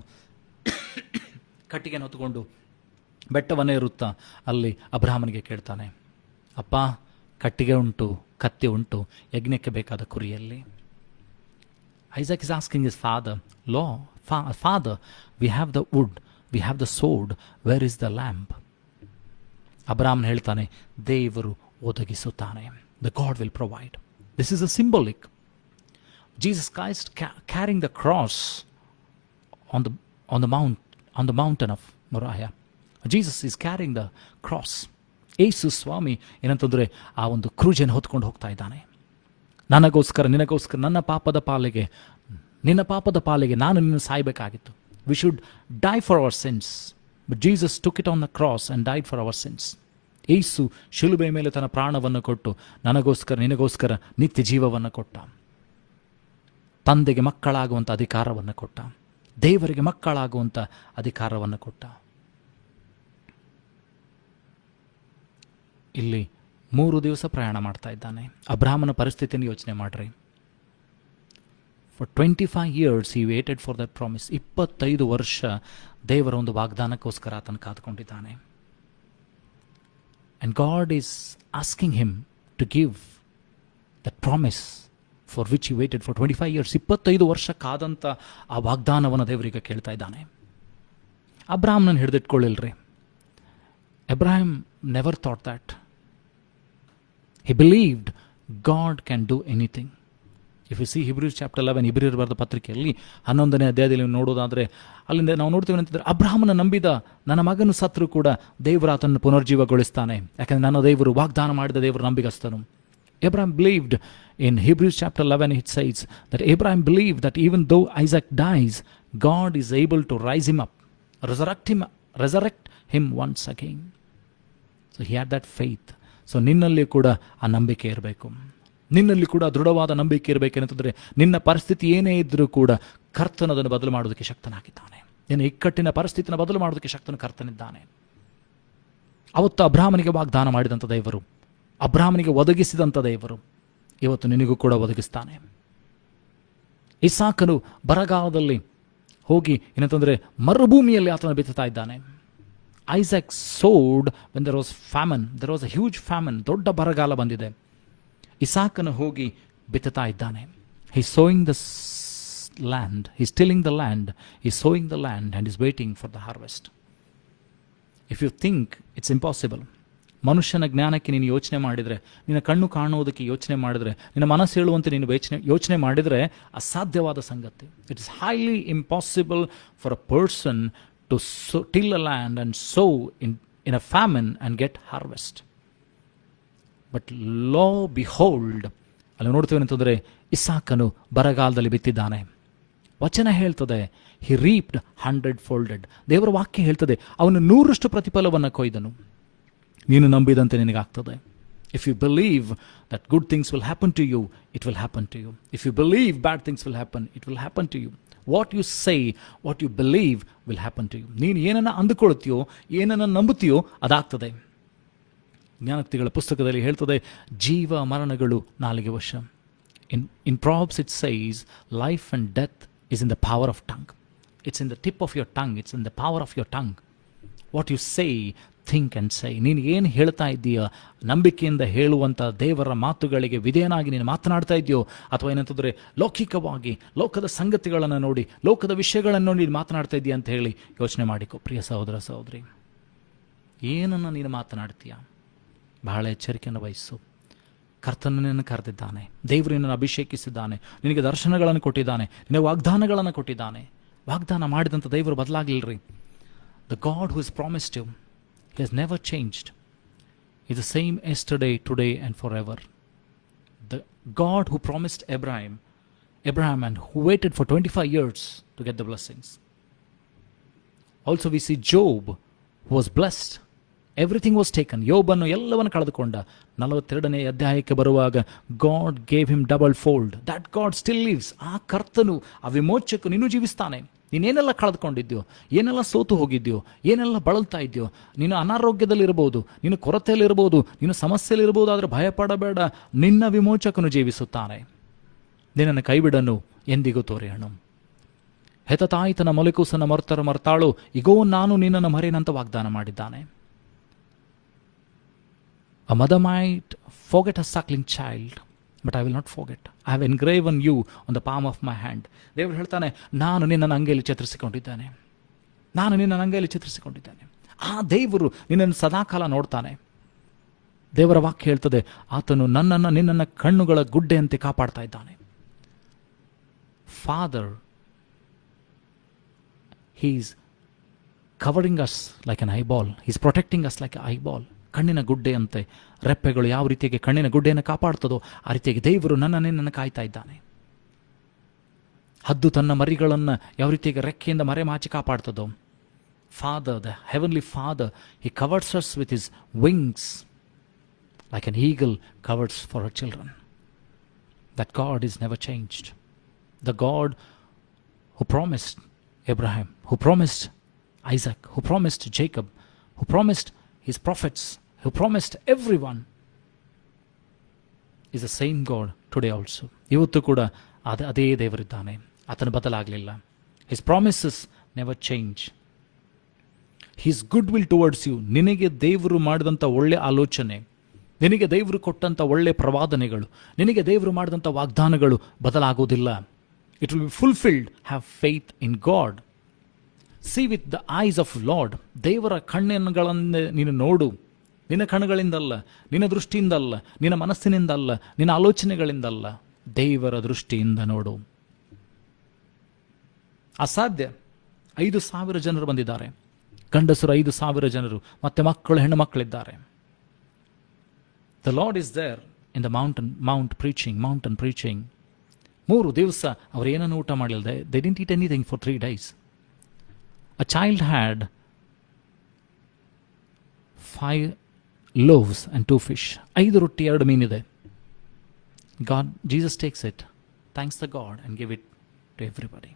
ಕಟ್ಟಿಗೆಯನ್ನು ಹೊತ್ತುಕೊಂಡು ಬೆಟ್ಟವನ್ನೇ ಇರುತ್ತಾ ಅಲ್ಲಿ ಅಬ್ರಹಾಮನಿಗೆ ಕೇಳ್ತಾನೆ, ಅಪ್ಪ, ಕಟ್ಟಿಗೆ ಉಂಟು, ಕತ್ತಿ ಉಂಟು, ಯಜ್ಞಕ್ಕೆ ಬೇಕಾದ ಕುರಿಯಲ್ಲಿ. Isaac is asking his father, Father, we have the wood, we have the sword, where is the lamb? ಅಬ್ರಹಾಮನ್ ಹೇಳ್ತಾನೆ, ದೇವರು ಒದಗಿಸುತ್ತಾನೆ. The God will provide. This is a symbolic. Jesus Christ carrying the cross on the mountain of Moriah. Jesus is carrying the cross. ಯೇಸು ಸ್ವಾಮಿ ಏನಂತಂದರೆ ಆ ಒಂದು ಕ್ರೂಜನ್ನು ಹೊತ್ಕೊಂಡು ಹೋಗ್ತಾ ಇದ್ದಾನೆ. ನನಗೋಸ್ಕರ, ನಿನಗೋಸ್ಕರ, ನಿನ್ನ ಪಾಪದ ಪಾಲಿಗೆ ನಾನು ನಿನ್ನ ಸಾಯಬೇಕಾಗಿತ್ತು. We should die for our sins. But Jesus took it on the cross and died for our sins. ಯೇಸು ಶಿಲುಬೆ ಮೇಲೆ ತನ್ನ ಪ್ರಾಣವನ್ನು ಕೊಟ್ಟು ನನಗೋಸ್ಕರ, ನಿನಗೋಸ್ಕರ ನಿತ್ಯ ಜೀವವನ್ನು ಕೊಟ್ಟ. ತಂದೆಗೆ ಮಕ್ಕಳಾಗುವಂಥ ಅಧಿಕಾರವನ್ನು ಕೊಟ್ಟ. ದೇವರಿಗೆ ಮಕ್ಕಳಾಗುವಂಥ ಅಧಿಕಾರವನ್ನು ಕೊಟ್ಟ. ಇಲ್ಲಿ 3 ದಿವಸ ಪ್ರಯಾಣ ಮಾಡ್ತಾ ಇದ್ದಾನೆ. ಅಬ್ರಹಾಮನ ಪರಿಸ್ಥಿತಿಯನ್ನು ಯೋಚನೆ ಮಾಡ್ರಿ. For 25 years he waited for that promise. 25 ವರ್ಷ ದೇವರ ಒಂದು ವಾಗ್ದಾನಕ್ಕೋಸ್ಕರ ಆತನು ಕಾದುಕೊಂಡಿದ್ದಾನೆ. And God is asking him to give that promise for which he waited for 25 years. 25 ವರ್ಷ ಕಾದಂಥ ಆ ವಾಗ್ದಾನವನ್ನು ದೇವರಿಗೆ ಕೇಳ್ತಾ ಇದ್ದಾನೆ. ಅಬ್ರಹಾಮನನ್ನು ಹಿಡಿದಿಟ್ಕೊಳ್ಳಿಲ್ರಿ. Abraham never thought that. He believed God can do anything. If you see Hebrews chapter 11, ಇಬ್ರಿಯರು ಬರೆದ ಪತ್ರಿಕೆಯಲ್ಲಿ 11ನೇ ಅಧ್ಯಾಯದಲ್ಲಿ ನೋಡೋದಾದರೆ, ಅಲ್ಲಿಂದ ನಾವು ನೋಡ್ತೀವಿ ಅಂತಂದರೆ, ಅಬ್ರಹಾಮನ ನಂಬಿದ ನನ್ನ ಮಗನು ಸತ್ರು ಕೂಡ ದೇವರು ಆತನನ್ನು ಪುನರ್ಜೀವಗೊಳಿಸ್ತಾನೆ. ಯಾಕಂದರೆ ನನ್ನ ದೇವರು ವಾಗ್ದಾನ ಮಾಡಿದ ದೇವರು ನಂಬಿಗಸ್ತನು. Abraham believed. In Hebrews chapter 11 it says that Abraham believed that even though Isaac dies, God is able to rise him up, resurrect him once again. So he had that faith. So ನಿನ್ನಲ್ಲಿ ಕೂಡ ಆ ನಂಬಿಕೆ ಇರಬೇಕು. ನಿನ್ನಲ್ಲಿ ಕೂಡ ದೃಢವಾದ ನಂಬಿಕೆ ಇರಬೇಕೇನಂತಂದರೆ, ನಿನ್ನ ಪರಿಸ್ಥಿತಿ ಏನೇ ಇದ್ದರೂ ಕೂಡ ಕರ್ತನು ಅದನ್ನು ಬದಲು ಮಾಡೋದಕ್ಕೆ ಶಕ್ತನಾಗಿದ್ದಾನೆ. ನಿನ್ನ ಇಕ್ಕಟ್ಟಿನ ಪರಿಸ್ಥಿತಿನ ಬದಲು ಮಾಡೋದಕ್ಕೆ ಶಕ್ತನು ಕರ್ತನಿದ್ದಾನೆ. ಅವತ್ತು ಅಬ್ರಹಾಮನಿಗೆ ವಾಗ್ದಾನ ಮಾಡಿದಂಥ ದೇವರು, ಅಬ್ರಹಾಮನಿಗೆ ಒದಗಿಸಿದಂಥ ದೇವರು ಇವತ್ತು ನಿನಗೂ ಕೂಡ ಒದಗಿಸ್ತಾನೆ. ಇಸಾಕನು ಬರಗಾಲದಲ್ಲಿ ಹೋಗಿ ಏನಂತಂದರೆ ಮರುಭೂಮಿಯಲ್ಲಿ ಆತನ ಬಿತ್ತುತ್ತಾ ಇದ್ದಾನೆ. Isaac sowed when there was famine. There was a huge famine. ದೊಡ್ಡ ಬರಗಾಲ ಬಂದಿದೆ. ಇಸಾಕನು ಹೋಗಿ ಬಿತ್ತುತ್ತಾ ಇದ್ದಾನೆ. He's sowing the land. He's tilling the land. He's sowing the land and is waiting for the harvest. If you think it's impossible, ಮನುಷ್ಯನ ಜ್ಞಾನಕ್ಕೆ ನೀನು ಯೋಚನೆ ಮಾಡಿದರೆ, ನಿನ್ನ ಕಣ್ಣು ಕಾಣುವುದಕ್ಕೆ ಯೋಚನೆ ಮಾಡಿದರೆ, ನಿನ್ನ ಮನಸ್ಸು ಹೇಳುವಂತೆ ನೀನು ಯೋಚನೆ ಮಾಡಿದರೆ ಅಸಾಧ್ಯವಾದ ಸಂಗತಿ. It is highly impossible for a person to to till a land and sow in a famine and get harvest. But low behold, ಅಲ್ಲಿ ನೋಡ್ತೀವಿ ಅಂತಂದರೆ ಇಸಾಕನು ಬರಗಾಲದಲ್ಲಿ ಬಿತ್ತಿದ್ದಾನೆ. ವಚನ ಹೇಳ್ತದೆ ಹಿ ರೀಪ್ಡ್ 100-fold. ದೇವರ ವಾಕ್ಯ ಹೇಳ್ತದೆ ಅವನು 100ರಷ್ಟು ಪ್ರತಿಫಲವನ್ನು ಕೊಯ್ದನು. ನೀನು ನಂಬಿದಂತೆ ನಿನಗಾಗ್ತದೆ. If you believe that good things will happen to you, it will happen to you. If you believe bad things will happen, it will happen to you. What you say, what you believe will happen to you. ನೀನು ಏನನ್ನು ಅಂದುಕೊಳ್ತೀಯೋ, ಏನನ್ನು ನಂಬುತ್ತೀಯೋ ಅದಾಗ್ತದೆ. ಜ್ಞಾನೋಕ್ತಿಗಳ ಪುಸ್ತಕದಲ್ಲಿ ಹೇಳ್ತದೆ ಜೀವ ಮರಣಗಳು ನಾಲಿಗೆ ವಶ. In Proverbs it says life and death is in the power of tongue. It's in the tip of your tongue. It's in the power of your tongue. What you say, think and say. ನೀನು ಏನು ಹೇಳ್ತಾ ಇದ್ದೀಯ, ನಂಬಿಕೆಯಿಂದ ಹೇಳುವಂಥ ದೇವರ ಮಾತುಗಳಿಗೆ ವಿಧೇಯನಾಗಿ ನೀನು ಮಾತನಾಡ್ತಾ ಇದೆಯೋ, ಅಥವಾ ಏನಂತಂದರೆ ಲೌಕಿಕವಾಗಿ ಲೋಕದ ಸಂಗತಿಗಳನ್ನು ನೋಡಿ, ಲೋಕದ ವಿಷಯಗಳನ್ನು ನೋಡಿ ನೀನು ಮಾತನಾಡ್ತಾ ಇದೆಯಾ ಅಂತ ಹೇಳಿ ಯೋಚನೆ ಮಾಡಿಕೊ. ಪ್ರಿಯ ಸಹೋದರ ಸಹೋದರಿ, ಏನನ್ನು ನೀನು ಮಾತನಾಡ್ತೀಯ, ಬಹಳ ಎಚ್ಚರಿಕೆಯನ್ನು ವಹಿಸು. ಕರ್ತನು ನಿನ್ನನ್ನು ಕರೆದಿದ್ದಾನೆ, ದೇವರು ನಿನ್ನನ್ನು ಅಭಿಷೇಕಿಸಿದ್ದಾನೆ, ನಿನಗೆ ದರ್ಶನಗಳನ್ನು ಕೊಟ್ಟಿದ್ದಾನೆ, ನಿನಗೆ ವಾಗ್ದಾನಗಳನ್ನು ಕೊಟ್ಟಿದ್ದಾನೆ. ವಾಗ್ದಾನ ಮಾಡಿದಂಥ ದೇವರು ಬದಲಾಗಲಿಲ್ಲರಿ. The God who is promised you, he has never changed. Is the same yesterday, today and for ever. The God who promised Abraham and who waited for 25 years to get the blessings. Also we see Job, who was blessed. Everything was taken. ಯೋಬನ್ನು ಎಲ್ಲವನ್ನು ಕಳೆದುಕೊಂಡ. 42ನೇ ಅಧ್ಯಾಯಕ್ಕೆ ಬರುವಾಗ God gave him double fold. That God still lives. ಆ ಕರ್ತನು, ಆ ವಿಮೋಚಕನು ನೀನು ಜೀವಿಸ್ತಾನೆ. ನೀನೇನೆಲ್ಲ ಕಳೆದುಕೊಂಡಿದ್ಯೋ, ಏನೆಲ್ಲ ಸೋತು ಹೋಗಿದ್ಯೋ, ಏನೆಲ್ಲ ಬಳಲ್ತಾ ಇದೆಯೋ, ನೀನು ಅನಾರೋಗ್ಯದಲ್ಲಿರ್ಬೋದು, ನೀನು ಕೊರತೆಯಲ್ಲಿರ್ಬೋದು, ನೀನು ಸಮಸ್ಯೆಯಲ್ಲಿರ್ಬೋದು, ಆದರೆ ಭಯಪಡಬೇಡ, ನಿನ್ನ ವಿಮೋಚಕನು ಜೀವಿಸುತ್ತಾನೆ. ನಿನ್ನನ್ನು ಕೈಬಿಡನು, ಎಂದಿಗೂ ತೋರೆಯನು. ಹೆತ ತಾಯಿತನ ಮೊಲೆಕೂಸನ ಮರ್ತಾಳು, ಇಗೋ ನಾನು ನಿನ್ನನ್ನು ಮರೆಯನಂತ ವಾಗ್ದಾನ ಮಾಡಿದ್ದಾನೆ. A mother might forget her suckling child, but I will not forget. I have engraven you on the palm of my hand. ದೇವರು ಹೇಳ್ತಾನೆ, ನಾನು ನಿನ್ನನ್ನು ಅಂಗೈಯಲ್ಲಿ ಚಿತ್ರಿಸಿಕೊಂಡಿದ್ದೇನೆ, ನಾನು ನಿನ್ನನ್ನು ಅಂಗೈಯಲ್ಲಿ ಚಿತ್ರಿಸಿಕೊಂಡಿದ್ದೇನೆ. ಆ ದೇವರು ನಿನ್ನನ್ನು ಸದಾಕಾಲ ನೋಡ್ತಾನೆ. ದೇವರ ವಾಕ್ಯ ಹೇಳ್ತದೆ, ಆತನು ನಿನ್ನನ್ನು ಕಣ್ಣುಗಳ ಗುಡ್ಡೆಯಂತೆ ಕಾಪಾಡ್ತಾ ಇದ್ದಾನೆ. Father, he is covering us like an eyeball. He is protecting us like an eyeball. ಕಣ್ಣಿನ ಗುಡ್ಡೆಯಂತೆ ರೆಪ್ಪೆಗಳು ಯಾವ ರೀತಿಯಾಗಿ ಕಣ್ಣಿನ ಗುಡ್ಡೆಯನ್ನು ಕಾಪಾಡ್ತದೋ ಆ ರೀತಿಯಾಗಿ ದೇವರು ನನ್ನನ್ನು ಕಾಯ್ತಾ ಇದ್ದಾನೆ. ಹದ್ದು ತನ್ನ ಮರಿಗಳನ್ನು ಯಾವ ರೀತಿಯಾಗಿ ರೆಕ್ಕೆಯಿಂದ ಮರೆಮಾಚಿ ಕಾಪಾಡ್ತದೋ, Father, the heavenly Father, he covers us with his wings like an eagle covers for our children. That God is never changed. The God who promised Abraham, who promised Isaac, who promised Jacob, who promised his prophets, who promised everyone, is the same God today also. ಇವತ್ತು ಕೂಡ ಅದೇ ದೇವರಿದ್ದಾನೆ, ಆತನು ಬದಲಾಗಲಿಲ್ಲ. His promises never change. His good will towards you. ನಿನಗೆ ದೇವರು ಮಾಡಿದಂಥ ಒಳ್ಳೆ ಆಲೋಚನೆ, ನಿನಗೆ ದೇವರು ಕೊಟ್ಟಂಥ ಒಳ್ಳೆ ಪ್ರವಾದನೆಗಳು, ನಿನಗೆ ದೇವರು ಮಾಡಿದಂಥ ವಾಗ್ದಾನಗಳು ಬದಲಾಗುವುದಿಲ್ಲ. It will be fulfilled. Have faith in God. See with the eyes of Lord. ದೇವರ ಕಣ್ಣುಗಳನ್ನು ನೀನು ನೋಡು. ನಿನ್ನ ಕಣ್ಣುಗಳಿಂದಲ್ಲ, ನಿನ್ನ ದೃಷ್ಟಿಯಿಂದಲ್ಲ, ನಿನ್ನ ಮನಸ್ಸಿನಿಂದಲ್ಲ, ನಿನ್ನ ಆಲೋಚನೆಗಳಿಂದಲ್ಲ, ದೇವರ ದೃಷ್ಟಿಯಿಂದ ನೋಡು. ಅಸಾಧ್ಯ. 5,000 ಜನರು ಬಂದಿದ್ದಾರೆ, ಗಂಡಸರು 5,000 ಜನರು, ಮತ್ತೆ ಮಕ್ಕಳು, ಹೆಣ್ಣು ಮಕ್ಕಳಿದ್ದಾರೆ. The Lord is there in the mountain preaching. 3 ದಿವಸ ಅವರು ಏನನ್ನು ಊಟ ಮಾಡಲಿಲ್ಲ. They didn't eat anything for 3 days. A child had 5 loaves and 2 fish. 5 ರೊಟ್ಟಿ 2 ಮೀನಿದೆ. Jesus takes it, thanks the God and give it to everybody.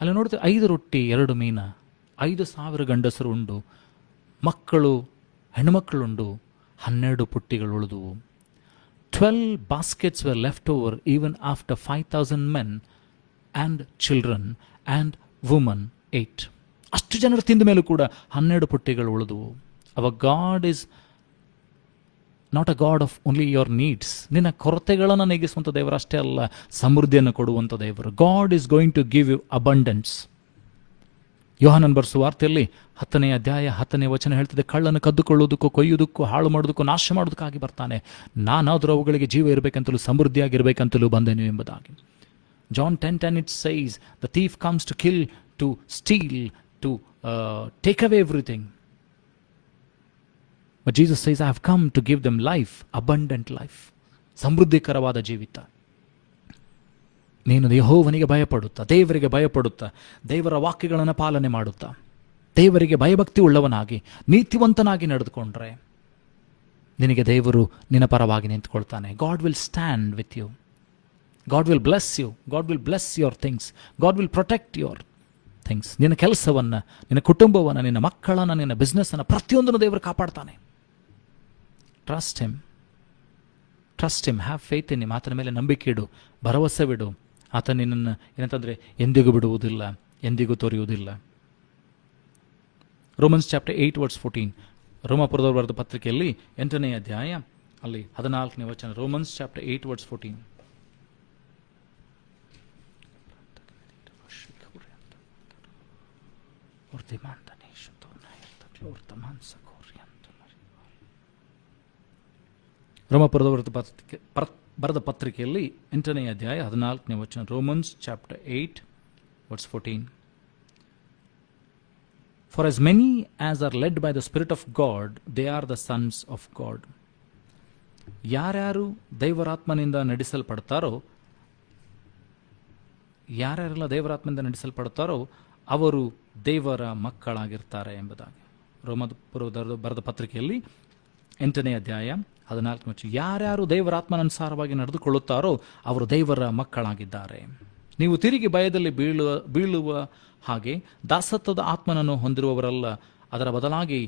ಅಲ್ಲಿ ನೋಡ್ತೀವಿ, 5 ರೊಟ್ಟಿ 2 ಮೀನ, 5,000 ಗಂಡಸರು ಉಂಡು, ಮಕ್ಕಳು ಹೆಣ್ಣುಮಕ್ಕಳುಂಡು, 12 ಪುಟ್ಟಿಗಳು ಉಳಿದುವು. 12 baskets were left over even after 5,000 men and children and women ate. ಅಷ್ಟು ಜನರು ತಿಂದ ಮೇಲೂ ಕೂಡ 12 ಪುಟ್ಟಿಗಳು ಉಳಿದುವು. Our God is not a God of only your needs. ನಿನ್ನ ಕೊರತೆಗಳನ್ನು ನೀಗಿಸುವಂಥ ದೇವರು ಅಷ್ಟೇ ಅಲ್ಲ, ಸಮೃದ್ಧಿಯನ್ನು ಕೊಡುವಂಥ ದೇವರು. God is going to give you abundance. ಯೋಹಾನನ ಬರೆಸುವ ವಾರ್ತೆಯಲ್ಲಿ 10ನೇ ಅಧ್ಯಾಯ 10ನೇ ವಚನ ಹೇಳ್ತಿದೆ, ಕಳ್ಳನ್ನು ಕದ್ದುಕೊಳ್ಳುವುದಕ್ಕೂ, ಕೊಯ್ಯುವುದಕ್ಕೂ, ಹಾಳು ಮಾಡೋದಕ್ಕೂ, ನಾಶ ಮಾಡೋದಕ್ಕಾಗಿ ಬರ್ತಾನೆ, ನಾನಾದರೂ ಅವುಗಳಿಗೆ ಜೀವ ಇರಬೇಕಂತಲೂ ಸಮೃದ್ಧಿಯಾಗಿರಬೇಕಂತಲೂ ಬಂದೆನು ಎಂಬುದಾಗಿ. John 10:10 it says, the thief comes to kill, to steal, to take away everything. But Jesus says, I have come to give them life, abundant life. ಸಮೃದ್ಧಿಕರವಾದ ಜೀವಿತ. ನೀನು ಯೆಹೋವನಿಗೆ ಭಯಪಡುತ್ತಾ, ದೇವರಿಗೆ ಭಯಪಡುತ್ತಾ, ದೇವರ ವಾಕ್ಯಗಳನ್ನು ಪಾಲನೆ ಮಾಡುತ್ತಾ, ದೇವರಿಗೆ ಭಯಭಕ್ತಿ ಉಳ್ಳವನಾಗಿ ನೀತಿವಂತನಾಗಿ ನಡೆದುಕೊಂಡ್ರೆ ನಿನಗೆ ದೇವರು ನಿನ್ನ ಪರವಾಗಿ ನಿಂತುಕೊಳ್ತಾನೆ. God will stand with you. God will bless you. God will bless your things. God will protect your things. ನಿನ್ನ ಕೆಲಸವನ್ನು, ನಿನ್ನ ಕುಟುಂಬವನ್ನು, ನಿನ್ನ ಮಕ್ಕಳನ್ನು, ನಿನ್ನ ಬಿಸ್ನೆಸ್ಸನ್ನು ಪ್ರತಿಯೊಂದನ್ನು ದೇವರು ಕಾಪಾಡ್ತಾನೆ. Trust him. Trust him. Have faith in him. ಆತನ ಮೇಲೆ ನಂಬಿಕೆ ಇಡು, ಭರವಸೆ ಬಿಡು. ಆತ ನಿನ್ನನ್ನು ಏನಂತಂದರೆ ಎಂದಿಗೂ ಬಿಡುವುದಿಲ್ಲ, ಎಂದಿಗೂ ತೋರಿಯುವುದಿಲ್ಲ. Romans chapter 8:14. ರೋಮಾಪುರದವರು ಬರೆದ ಪತ್ರಿಕೆಯಲ್ಲಿ 8ನೇ ಅಧ್ಯಾಯ ಅಲ್ಲಿ 14ನೇ ವಚನ. Romans chapter 8:14. ರೋಮಾಪುರದವರ ಬರೆದ ಪತ್ರಿಕೆಯಲ್ಲಿ 8ನೇ ಅಧ್ಯಾಯ 14ನೇ ವಚನ. Romans chapter 8:14. For as many as are led by the Spirit of God, they are the sons of God. ಯಾರ್ಯಾರು ದೇವರಾತ್ಮನಿಂದ ನಡೆಸಲ್ಪಡ್ತಾರೋ, ಯಾರ್ಯಾರೆಲ್ಲ ದೇವರಾತ್ಮನಿಂದ ನಡೆಸಲ್ಪಡ್ತಾರೋ ಅವರು ದೇವರ ಮಕ್ಕಳಾಗಿರ್ತಾರೆ ಎಂಬುದಾಗಿ ರೋಮಾಪುರದವರು ಬರೆದ ಪತ್ರಿಕೆಯಲ್ಲಿ 8ನೇ ಅಧ್ಯಾಯ 14ನೇ ವಚನ. ಯಾರ್ಯಾರು ದೇವರಾತ್ಮನನುಸಾರವಾಗಿ ನಡೆದುಕೊಳ್ಳುತ್ತಾರೋ ಅವರು ದೇವರ ಮಕ್ಕಳಾಗಿದ್ದಾರೆ. ನೀವು ತಿರುಗಿ ಭಯದಲ್ಲಿ ಬೀಳುವ ಹಾಗೆ ದಾಸತ್ವದ ಆತ್ಮನನ್ನು ಹೊಂದಿರುವವರಲ್ಲ, ಅದರ ಬದಲಾಗಿ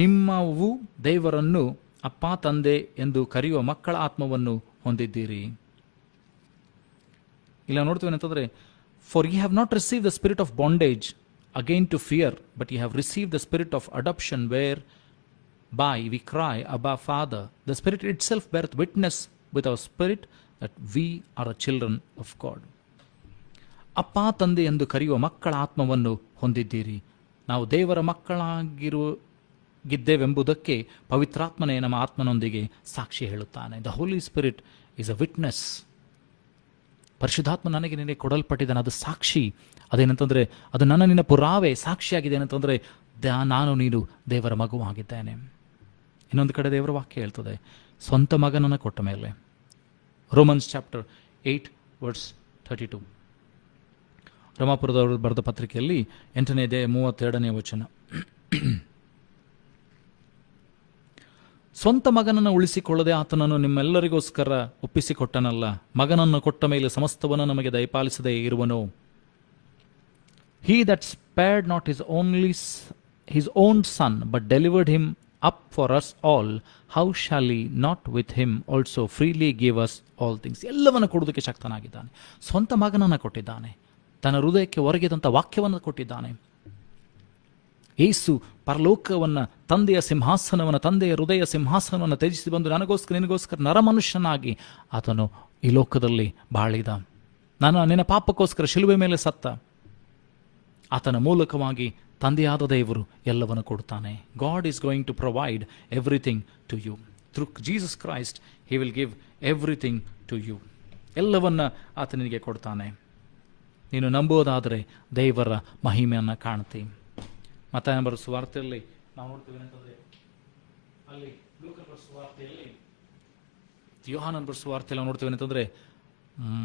ನಿಮ್ಮವು ದೇವರನ್ನು ಅಪ್ಪ ತಂದೆ ಎಂದು ಕರೆಯುವ ಮಕ್ಕಳ ಆತ್ಮವನ್ನು ಹೊಂದಿದ್ದೀರಿ. ಇಲ್ಲ ನೋಡ್ತೀವಿ ಅಂತಂದರೆ, for you have not receive the spirit of bondage again to fear, but you have receive the spirit of adoption where by we cry, Abba, Father. The Spirit itself beareth witness with our spirit that we are the children of God. ಅಪ್ಪ ತಂದೆ ಎಂದು ಕರೆಯುವ ಮಕ್ಕಳ ಆತ್ಮವನ್ನು ಹೊಂದಿದ್ದೀರಿ. ನಾವು ದೇವರ ಮಕ್ಕಳಾಗಿದ್ದೇವೆಂಬುದಕ್ಕೆ ಪವಿತ್ರಾತ್ಮನೇ ನಮ್ಮ ಆತ್ಮನೊಂದಿಗೆ ಸಾಕ್ಷಿ ಹೇಳುತ್ತಾನೆ. The Holy Spirit is a witness. ಪರಿಶುದ್ಧಾತ್ಮ ನನಗೆ ನಿನಗೆ ಕೊಡಲ್ಪಟ್ಟಿದ್ದಾನೆ, ಅದು ಸಾಕ್ಷಿ. ಅದೇನಂತಂದರೆ ಅದು ನನ್ನ ನಿನ್ನ ಪುರಾವೆ ಸಾಕ್ಷಿಯಾಗಿದೆ. ಏನಂತಂದರೆ ನಾನು ನೀನು ದೇವರ ಮಗುವಾಗಿದ್ದೇನೆ. ಇನ್ನೊಂದು ಕಡೆ ದೇವರ ವಾಕ್ಯ ಹೇಳ್ತದೆ, ಸ್ವಂತ ಮಗನನ್ನು ಕೊಟ್ಟ ಮೇಲೆ. Romans chapter 8:32. ರೋಮಾಪುರದವರು ಬರೆದ ಪತ್ರಿಕೆಯಲ್ಲಿ 8ನೇ ಅಧ್ಯಾಯ 32ನೇ ವಚನ. ಸ್ವಂತ ಮಗನನ್ನು ಉಳಿಸಿಕೊಳ್ಳದೆ ಆತನನ್ನು ನಿಮ್ಮೆಲ್ಲರಿಗೋಸ್ಕರ ಒಪ್ಪಿಸಿಕೊಟ್ಟನಲ್ಲ, ಮಗನನ್ನು ಕೊಟ್ಟ ಮೇಲೆ ಸಮಸ್ತವನ್ನು ನಮಗೆ ದಯಪಾಲಿಸದೇ ಇರುವನು. He that spared not his own son, but delivered him up for us all, how shall he not with him also freely give us all things? ಎಲ್ಲವನ್ನು ಕೊಡುವುದಕ್ಕೆ ಶಕ್ತನಾಗಿದ್ದಾನೆ. ಸ್ವಂತ ಮಗನನ್ನು ಕೊಟ್ಟಿದ್ದಾನೆ, ತನ್ನ ಹೃದಯಕ್ಕೆ ಒರಗಿದಂಥ ವಾಕ್ಯವನ್ನು ಕೊಟ್ಟಿದ್ದಾನೆ. ಯೇಸು ಪರಲೋಕವನ್ನು, ತಂದೆಯ ಸಿಂಹಾಸನವನ್ನು, ತಂದೆಯ ಹೃದಯ ಸಿಂಹಾಸನವನ್ನು ತ್ಯಜಿಸಿ ಬಂದು ನನಗೋಸ್ಕರ ನಿನಗೋಸ್ಕರ ನರಮನುಷ್ಯನಾಗಿ ಆತನು ಈ ಲೋಕದಲ್ಲಿ ಬಾಳಿದ. ನಿನ್ನ ಪಾಪಕ್ಕೋಸ್ಕರ ಶಿಲುಬೆ ಮೇಲೆ ಸತ್ತ. ಆತನ ಮೂಲಕವಾಗಿ ತಂದೆಯಾದ ದೇವರು ಎಲ್ಲವನ್ನು ಕೊಡ್ತಾನೆ. God is going to provide everything to you. Through Jesus Christ he will give everything to you. ಎಲ್ಲವನ್ನ ಆತನಿಗೆ ಕೊಡ್ತಾನೆ. ನೀನು ನಂಬೋದಾದರೆ ದೇವರ ಮಹಿಮೆಯನ್ನು ಕಾಣ್ತಿ. ಮತ್ತಾಯನ ಬರೆದ ಸುವಾರ್ತೆಯಲ್ಲಿ ನಾವು ನೋಡ್ತೀವಿ ಅಂತಂದರೆ, ಅಲ್ಲಿ ಲೂಕನ ಬರೆದ ಸುವಾರ್ತೆಯಲ್ಲಿ, ಯೋಹಾನನ ಬರೆದ ಸುವಾರ್ತೆಯಲ್ಲಿ ನಾವು ನೋಡ್ತೀವಿ ಅಂತಂದರೆ,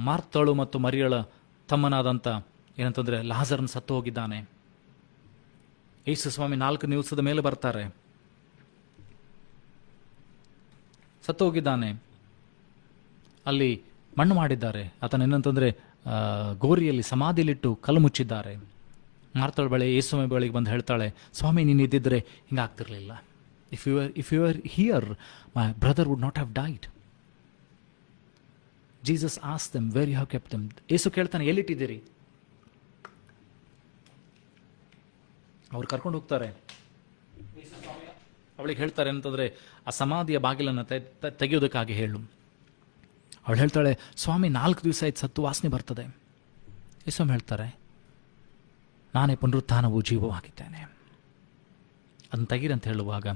ಮಾರ್ತಳು ಮತ್ತು ಮರಿಯಳ ತಮ್ಮನಾದಂಥ ಏನಂತಂದರೆ ಲಾಜರನ ಸತ್ತು ಹೋಗಿದ್ದಾನೆ. ಯೇಸು ಸ್ವಾಮಿ 4 ದಿವಸದ ಮೇಲೆ ಬರ್ತಾರೆ. ಸತ್ತು ಹೋಗಿದ್ದಾನೆ. ಅಲ್ಲಿ ಮಣ್ಣು ಮಾಡಿದ್ದಾರೆ. ಆತನ ಏನಂತಂದರೆ ಗೋರಿಯಲ್ಲಿ ಸಮಾಧಿಲಿಟ್ಟು ಕಲ್ಲು ಮುಚ್ಚಿದ್ದಾರೆ. ಮಾರ್ತಳ ಬಳಿ ಯೇಸುವಿನ ಬಳಿಗೆ ಬಂದು ಹೇಳ್ತಾಳೆ, ಸ್ವಾಮಿ ನೀನು ಇದ್ದಿದ್ದರೆ ಹಿಂಗಾಗ್ತಿರ್ಲಿಲ್ಲ. If you are here my brother would not have died. Jesus asked them where you have kept them. ಯೇಸು ಕೇಳ್ತಾನೆ, ಎಲ್ಲಿಟ್ಟಿದ್ದೀರಿ? ಅವ್ರು ಕರ್ಕೊಂಡು ಹೋಗ್ತಾರೆ. ಅವಳಿಗೆ ಹೇಳ್ತಾರೆ ಅಂತಂದರೆ ಆ ಸಮಾಧಿಯ ಬಾಗಿಲನ್ನು ತೆಗೆಯೋದಕ್ಕಾಗಿ ಹೇಳು. ಅವಳು ಹೇಳ್ತಾಳೆ, ಸ್ವಾಮಿ 4 ದಿವಸ ಆಯ್ತು ಸತ್ತು, ವಾಸನೆ ಬರ್ತದೆ. ಯೇಸು ಹೇಳ್ತಾರೆ, ನಾನೇ ಪುನರುತ್ಥಾನವೂ ಜೀವವಾಗಿದ್ದೇನೆ, ಅದನ್ನು ತೆಗೀರಿ ಅಂತ ಹೇಳುವಾಗ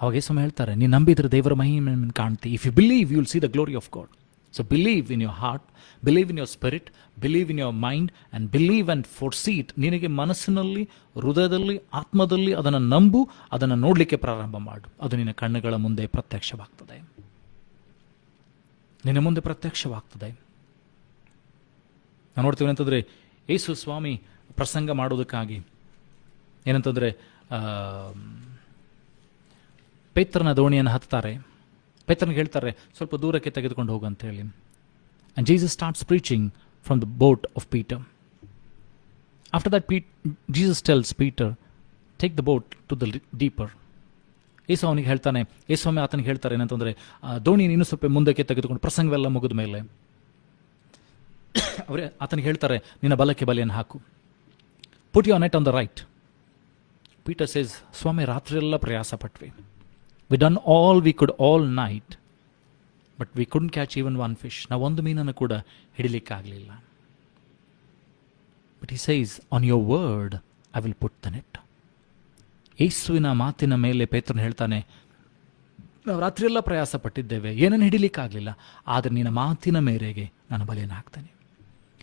ಅವಾಗ ಯೇಸು ಹೇಳ್ತಾರೆ, ನೀನು ನಂಬಿದ್ರೆ ದೇವರ ಮಹಿಮೆಯನ್ನು ಕಾಣ್ತಿ. If you believe you will see the glory of God. So believe in your heart, believe in your spirit, believe in your mind, and believe and foresee it. ನಿನಗೆ ಮನಸ್ಸಿನಲ್ಲಿ, ಹೃದಯದಲ್ಲಿ, ಆತ್ಮದಲ್ಲಿ ಅದನ್ನು ನಂಬು, ಅದನ್ನು ನೋಡಲಿಕ್ಕೆ ಪ್ರಾರಂಭ ಮಾಡು. ಅದು ನಿನ್ನ ಕಣ್ಣುಗಳ ಮುಂದೆ ಪ್ರತ್ಯಕ್ಷವಾಗ್ತದೆ, ನಿನ್ನ ಮುಂದೆ ಪ್ರತ್ಯಕ್ಷವಾಗ್ತದೆ. ನಾವು ನೋಡ್ತೀವಿ ಏನಂತಂದರೆ, ಯೇಸು ಸ್ವಾಮಿ ಪ್ರಸಂಗ ಮಾಡೋದಕ್ಕಾಗಿ ಏನಂತಂದರೆ ಪೇತ್ರನ ದೋಣಿಯನ್ನು ಹತ್ತಾರೆ. ಪೇತ್ರನಿಗೆ ಹೇಳ್ತಾರೆ, ಸ್ವಲ್ಪ ದೂರಕ್ಕೆ ತೆಗೆದುಕೊಂಡು ಹೋಗು ಅಂತ ಹೇಳಿ. And Jesus starts preaching from the boat of Peter. After that Jesus tells Peter, take the boat to the deeper. ಯೇಸು ಅವನಿಗೆ ಹೇಳ್ತಾನೆ, ಯೇಸ್ವಾಮಿ ಆತನಿಗೆ ಹೇಳ್ತಾರೆ ಏನಂತಂದರೆ, ದೋಣಿಯನ್ನು ಇನ್ನೂ ಸ್ವಲ್ಪ ಮುಂದಕ್ಕೆ ತೆಗೆದುಕೊಂಡು, ಪ್ರಸಂಗವೆಲ್ಲ ಮುಗಿದ ಮೇಲೆ ಅವರೇ ಆತನಿಗೆ ಹೇಳ್ತಾರೆ, ನಿನ್ನ ಬಲಕ್ಕೆ ಬಲೆಯನ್ನು ಹಾಕು, put your net on the right. Peter says, ಸ್ವಾಮಿ ರಾತ್ರಿಯೆಲ್ಲ ಪ್ರಯಾಸ ಪಟ್ವಿ, we done all we could all night, but we couldn't catch even one fish. ನಾವು ಒಂದು ಮೀನನ್ನು ಕೂಡ ಹಿಡಿಲಿಕ್ಕಾಗಲಿಲ್ಲ. But he says, on your word I will put the net. ಯೇಸುವಿನ ಮಾತಿನ ಮೇಲೆ ಪೇತ್ರನು ಹೇಳ್ತಾನೆ, ನಾವು ರಾತ್ರಿಯೆಲ್ಲ ಪ್ರಯಾಸ ಪಟ್ಟಿದ್ದೇವೆ, ಏನನ್ನು ಹಿಡಿಲಿಕ್ಕಾಗಲಿಲ್ಲ, ಆದರೆ ನಿನ್ನ ಮಾತಿನ ಮೇರೆಗೆ ನಾನು ಬಲೆಯನ್ನು ಹಾಕ್ತೇನೆ.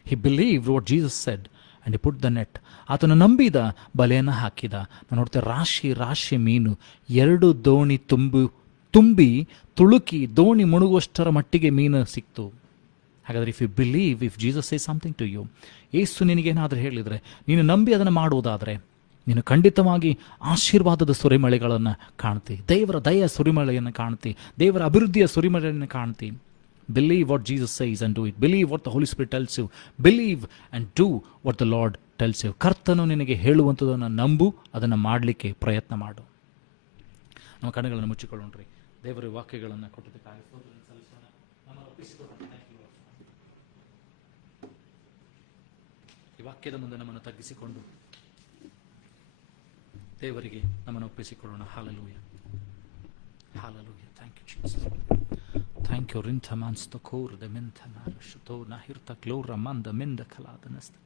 He believed what Jesus shed and he put the net. ಆತನು ನಂಬಿದ, ಬಲೆಯನ್ನು ಹಾಕಿದ. ನಾನು ನೋಡ್ತೇವೆ, ರಾಶಿ ರಾಶಿ ಮೀನು, 2 ದೋಣಿ ತುಂಬಿ ತುಳುಕಿ ದೋಣಿ ಮುಳುಗುವಷ್ಟರ ಮಟ್ಟಿಗೆ ಮೀನು ಸಿಕ್ತು. ಹಾಗಾದರೆ if you believe, if Jesus say something to you, ಯೇಸು ನಿನಗೇನಾದರೂ ಹೇಳಿದರೆ, ನೀನು ನಂಬಿ ಅದನ್ನು ಮಾಡುವುದಾದರೆ, ನೀನು ಖಂಡಿತವಾಗಿ ಆಶೀರ್ವಾದದ ಸುರಿಮಳೆಗಳನ್ನು ಕಾಣ್ತಿ, ದೇವರ ದಯೆಯ ಸುರಿಮಳೆಯನ್ನು ಕಾಣ್ತಿ, ದೇವರ ಅಭಿವೃದ್ಧಿಯ ಸುರಿಮಳೆಯನ್ನು ಕಾಣ್ತಿ. Believe what Jesus says and do it. Believe what the Holy Spirit tells you. Believe and do what the Lord tells you. ಕರ್ತನು ನಿನಗೆ ಹೇಳುವಂಥದ್ದನ್ನು ನಂಬು, ಅದನ್ನು ಮಾಡಲಿಕ್ಕೆ ಪ್ರಯತ್ನ ಮಾಡು. ನಮ್ಮ ಕಣ್ಣುಗಳನ್ನು ಮುಚ್ಚಿಕೊಳ್ಳೋಣ್ರಿ. ದೇವರ ವಾಕ್ಯಗಳನ್ನು ಕೊಟ್ಟದಕ್ಕಾಗಿ ಸಲ್ಲಿಸೋಣ. ನಮ್ಮನ್ನು ಒಪ್ಪಿಸಿಕೊಳ್ಳೋಣ. ಈ ವಾಕ್ಯದ ಮುಂದೆ ನಮ್ಮನ್ನು ತಗ್ಗಿಸಿಕೊಂಡು ದೇವರಿಗೆ ನಮ್ಮನ್ನು ಒಪ್ಪಿಸಿಕೊಳ್ಳೋಣ. Hallelujah, hallelujah. Thank you Jesus. Thank you, Rinta Mansta Kor, the Mintana, Shuto, Nahirta, Glora, Manda, Minda, Kalada, Nesta.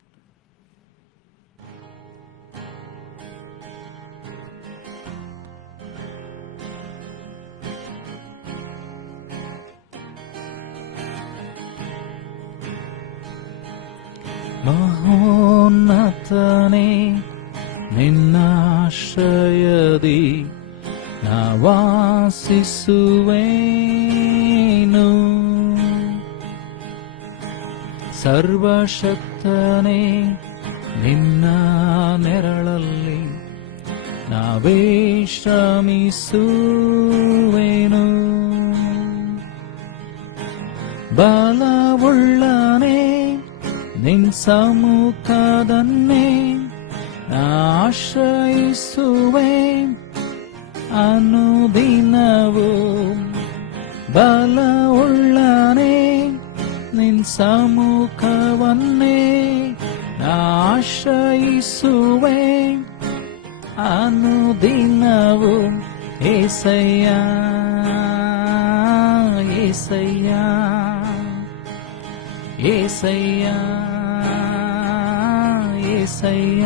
Mahonatane, Ninashayadi, Navasisuenu, ಸರ್ವಶಕ್ತನೇ ನಿನ್ನ ನೆರಳಲ್ಲಿ ನಾವೇ ಶ್ರಮಿಸುವೆನು. ಬಲವುಳ್ಳನೇ ನಿನ್ ಸಮ್ಮುಖದನ್ನೇ ಆಶ್ರಯಿಸುವೆ ಅನುದಿನವು. ಬಲವುಳ್ಳನೇ ನಿನ್ ಸಮ್ಮುಖವನ್ನೇ ಆಶ್ರಯಿಸುವೆ ಅನುದಿನವು. ಏಸಯ್ಯ, ಏಸಯ್ಯ, ಏಸಯ್ಯ, ಏಸಯ್ಯ.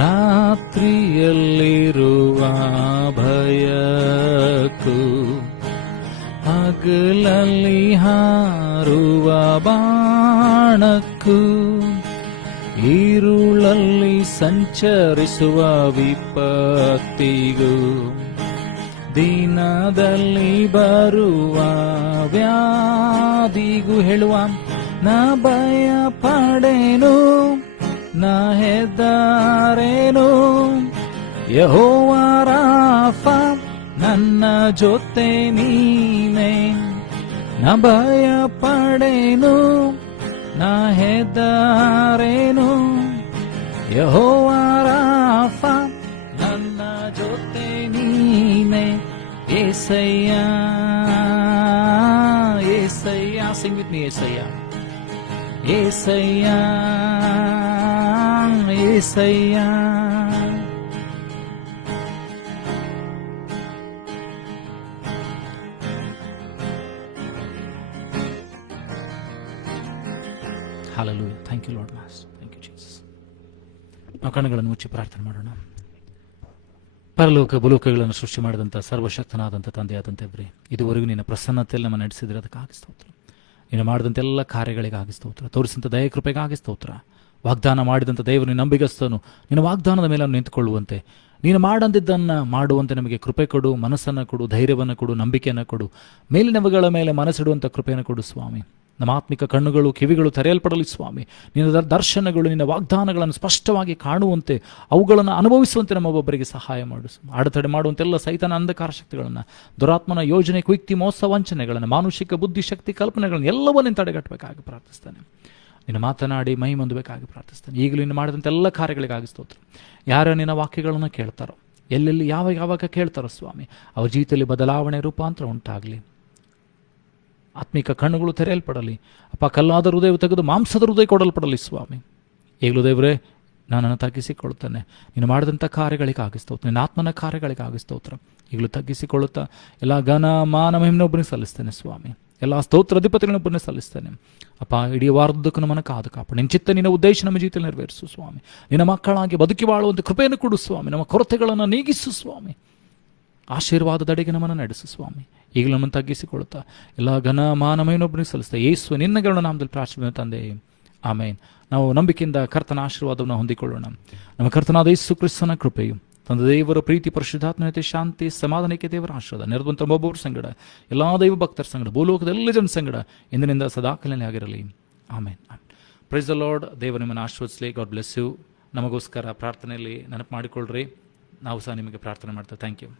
ರಾತ್ರಿಯಲ್ಲಿರುವ ಭಯಕ್ಕೂ ಹಗಲಲ್ಲಿ ಹಾರುವ ಬಾಣಕ್ಕೂ ಈರುಳಲ್ಲಿ ಸಂಚರಿಸುವ ವಿಪತ್ತಿಗೂ ದಿನದಲ್ಲಿ ಬರುವ ವ್ಯಾಧಿಗೂ ಹೇಳುವ ನಾ ಭಯ ಪಡೆನು, ನಾ ಹೆದರೇನು. ಯೆಹೋವಾ ರಾಫಾ ನನ್ನ ಜೊತೆ ನೀನೆ, ನಾ ಭಯ ಪಡೆನು, ನಾ ಹೆದರೇನು. ಯೆಹೋವಾ ರಾಫಾ ನನ್ನ ಜೊತೆ ನೀನೆ. ಏಸಯ್ಯ, ಏಸಯ್ಯ, sing with me, ಏಸಯ್ಯ, ಏಸಯ್ಯ, ಏಸಯ್ಯ. Hallelujah. Thank you, Lord Master. Thank you, Jesus. ನಾವು ಕಣ್ಣುಗಳನ್ನು ಮುಚ್ಚಿ ಪ್ರಾರ್ಥನೆ ಮಾಡೋಣ. ಪರಲೋಕ ಭೂಲೋಕಗಳನ್ನು ಸೃಷ್ಟಿ ಮಾಡಿದಂಥ ಸರ್ವಶಕ್ತನಾದಂಥ ತಂದೆಯಾದಂಥ ದೇವರೇ, ಇದುವರೆಗೂ ನಿನ್ನ ಪ್ರಸನ್ನತೆಯಲ್ಲಿ ನಮ್ಮ ನಡೆಸಿದರೆ ಅದಕ್ಕಾಗಿ ಸ್ತೋತ್ರ. ನೀನು ಮಾಡಿದಂಥ ಎಲ್ಲ ಕಾರ್ಯಗಳಿಗಾಗಿ ಸ್ತೋತ್ರ, ತೋರಿಸಿದಂಥ ದಯ ಕೃಪೆಗಾಗಿ ಸ್ತೋತ್ರ. ವಾಗ್ದಾನ ಮಾಡಿದಂಥ ದೇವರು ನಿನ್ನ ನಂಬಿಗಸ್ತನು, ನಿನ್ನ ವಾಗ್ದಾನದ ಮೇಲೆ ನಿಂತುಕೊಳ್ಳುವಂತೆ, ನೀನು ಮಾಡಂದಿದ್ದನ್ನು ಮಾಡುವಂತೆ ನಮಗೆ ಕೃಪೆ ಕೊಡು, ಮನಸ್ಸನ್ನು ಕೊಡು, ಧೈರ್ಯವನ್ನು ಕೊಡು, ನಂಬಿಕೆಯನ್ನು ಕೊಡು, ಮೇಲಿನವುಗಳ ಮೇಲೆ ಮನಸ್ಸಿಡುವಂಥ ಕೃಪೆಯನ್ನು ಕೊಡು ಸ್ವಾಮಿ. ನಮ್ಮ ಆತ್ಮಿಕ ಕಣ್ಣುಗಳು ಕಿವಿಗಳು ತೆರೆಯಲ್ಪಡಲಿ ಸ್ವಾಮಿ. ನಿನ್ನ ದರ್ಶನಗಳು, ನಿನ್ನ ವಾಗ್ದಾನಗಳನ್ನು ಸ್ಪಷ್ಟವಾಗಿ ಕಾಣುವಂತೆ, ಅವುಗಳನ್ನು ಅನುಭವಿಸುವಂತೆ ನಮ್ಮೊಬ್ಬೊಬ್ಬರಿಗೆ ಸಹಾಯ ಮಾಡು. ಅಡೆತಡೆ ಮಾಡುವಂತೆಲ್ಲ ಸೈತಾನ ಅಂಧಕಾರ ಶಕ್ತಿಗಳನ್ನು, ದುರಾತ್ಮನ ಯೋಜನೆ, ಕುಯುಕ್ತಿ, ಮೋಸ, ವಂಚನೆಗಳನ್ನು, ಮಾನುಷಿಕ ಬುದ್ಧಿಶಕ್ತಿ, ಕಲ್ಪನೆಗಳನ್ನು ಎಲ್ಲವನ್ನೂ ತಡೆಗಟ್ಟಬೇಕಾಗಿ ಪ್ರಾರ್ಥಿಸ್ತಾನೆ. ನಿನ್ನ ಮಾತನಾಡಿ ಮೈ ಹೊಂದಬೇಕಾಗಿ ಪ್ರಾರ್ಥಿಸ್ತಾನೆ. ಈಗಲೂ ನೀನು ಮಾಡಿದಂಥ ಎಲ್ಲ ಕಾರ್ಯಗಳಿಗಾಗಿ ಸ್ತೋತ್ರ. ಯಾರು ನಿನ್ನ ವಾಕ್ಯಗಳನ್ನು ಕೇಳ್ತಾರೋ, ಎಲ್ಲೆಲ್ಲಿ ಯಾವಾಗ ಕೇಳ್ತಾರೋ ಸ್ವಾಮಿ, ಅವ್ರ ಜೀವಿತದಲ್ಲಿ ಬದಲಾವಣೆ, ರೂಪಾಂತರ ಉಂಟಾಗಲಿ. ಆತ್ಮಿಕ ಕಣ್ಣುಗಳು ತೆರೆಯಲ್ಪಡಲಿ ಅಪ್ಪ. ಕಲ್ಲಾದ ಹೃದಯ ತೆಗೆದು ಮಾಂಸದ ಹೃದಯ ಕೊಡಲ್ಪಡಲಿ ಸ್ವಾಮಿ. ಈಗಲೂ ದೇವರೇ, ನನ್ನನ್ನು ತಗ್ಗಿಸಿಕೊಳ್ಳುತ್ತಾನೆ. ನೀನು ಮಾಡಿದಂಥ ಕಾರ್ಯಗಳಿಗಾಗಿ ಸ್ತೋತ್ರ, ನಿನ್ನ ಆತ್ಮನ ಕಾರ್ಯಗಳಿಗಾಗಿ ಸ್ತೋತ್ರ. ಈಗಲೂ ತಗ್ಗಿಸಿಕೊಳ್ಳುತ್ತಾ ಎಲ್ಲ ಘನ ಮಾನ ಮಹಿಮೆಯೊಬ್ಬನೇ ಸಲ್ಲಿಸ್ತೇನೆ ಸ್ವಾಮಿ. ಎಲ್ಲ ಸ್ತೋತ್ರ ಅಧಿಪತಿಗಳನ್ನೊಬ್ಬನೇ ಸಲ್ಲಿಸ್ತೇನೆ ಅಪ್ಪ. ಇಡೀ ವಾರದಕ್ಕೂ ನಮ್ಮನ್ನು ಕಾದು ಕಾಪಾಡು. ನಿನ್ನ ಚಿತ್ತ, ನಿನ್ನ ಉದ್ದೇಶ ನಮ್ಮ ಜೀವಿತದಲ್ಲಿ ನೆರವೇರಿಸು ಸ್ವಾಮಿ. ನಿನ್ನ ಮಕ್ಕಳಾಗಿ ಬದುಕಿ ಬಾಳುವಂಥ ಕೃಪೆಯನ್ನು ಕೊಡು ಸ್ವಾಮಿ. ನಮ್ಮ ಕೊರತೆಗಳನ್ನು ನೀಗಿಸು ಸ್ವಾಮಿ. ಆಶೀರ್ವಾದದಡೆಗೆ ನಮ್ಮನ್ನು ನಡೆಸು ಸ್ವಾಮಿ. ಈಗಲೂ ನಮ್ಮನ್ನು ತಗ್ಗಿಸಿಕೊಳ್ಳುತ್ತಾ ಎಲ್ಲ ಘನ ಮಾನಮಯನೊಬ್ಬನಿಗೆ ಸಲ್ಲಿಸ್ತಾ ಯೇಸು ನಿನ್ನಗಳ ನಾಮದಲ್ಲಿ ಪ್ರಾರ್ಥನೆ ತಂದೆ, ಆಮೇನ್. ನಾವು ನಂಬಿಕೆಯಿಂದ ಕರ್ತನ ಆಶೀರ್ವಾದವನ್ನು ಹೊಂದಿಕೊಳ್ಳೋಣ. ನಮ್ಮ ಕರ್ತನಾದ ಯೇಸು ಕ್ರಿಸ್ತನ ಕೃಪೆಯು, ತಂದೆ ದೇವರ ಪ್ರೀತಿ, ಪರಿಶುದ್ಧಾತ್ಮತೆ, ಶಾಂತಿ, ಸಮಾಧಾನಕ್ಕೆ ದೇವರ ಆಶೀರ್ವಾದ ನೆರೆದಂಥ ಒಬ್ಬೊಬ್ಬರ ಸಂಗಡ, ಎಲ್ಲ ದೈವ ಭಕ್ತರ ಸಂಗಡ, ಭೂಲೋಕದ ಎಲ್ಲ ಜನ ಸಂಗಡ ಎಂದಿನಿಂದ ಸದಾಕಾಲನೆ ಆಗಿರಲಿ. ಆಮೇನ್. Praise the Lord. ದೇವರು ನಿಮ್ಮನ್ನು ಆಶೀರ್ವದಿಸಲಿ. God bless you. ನಮಗೋಸ್ಕರ ಪ್ರಾರ್ಥನೆಯಲ್ಲಿ ನೆನಪು ಮಾಡಿಕೊಳ್ಳ್ರಿ. ನಾವು ಸಹ ನಿಮಗೆ ಪ್ರಾರ್ಥನೆ ಮಾಡ್ತೇವೆ. Thank you.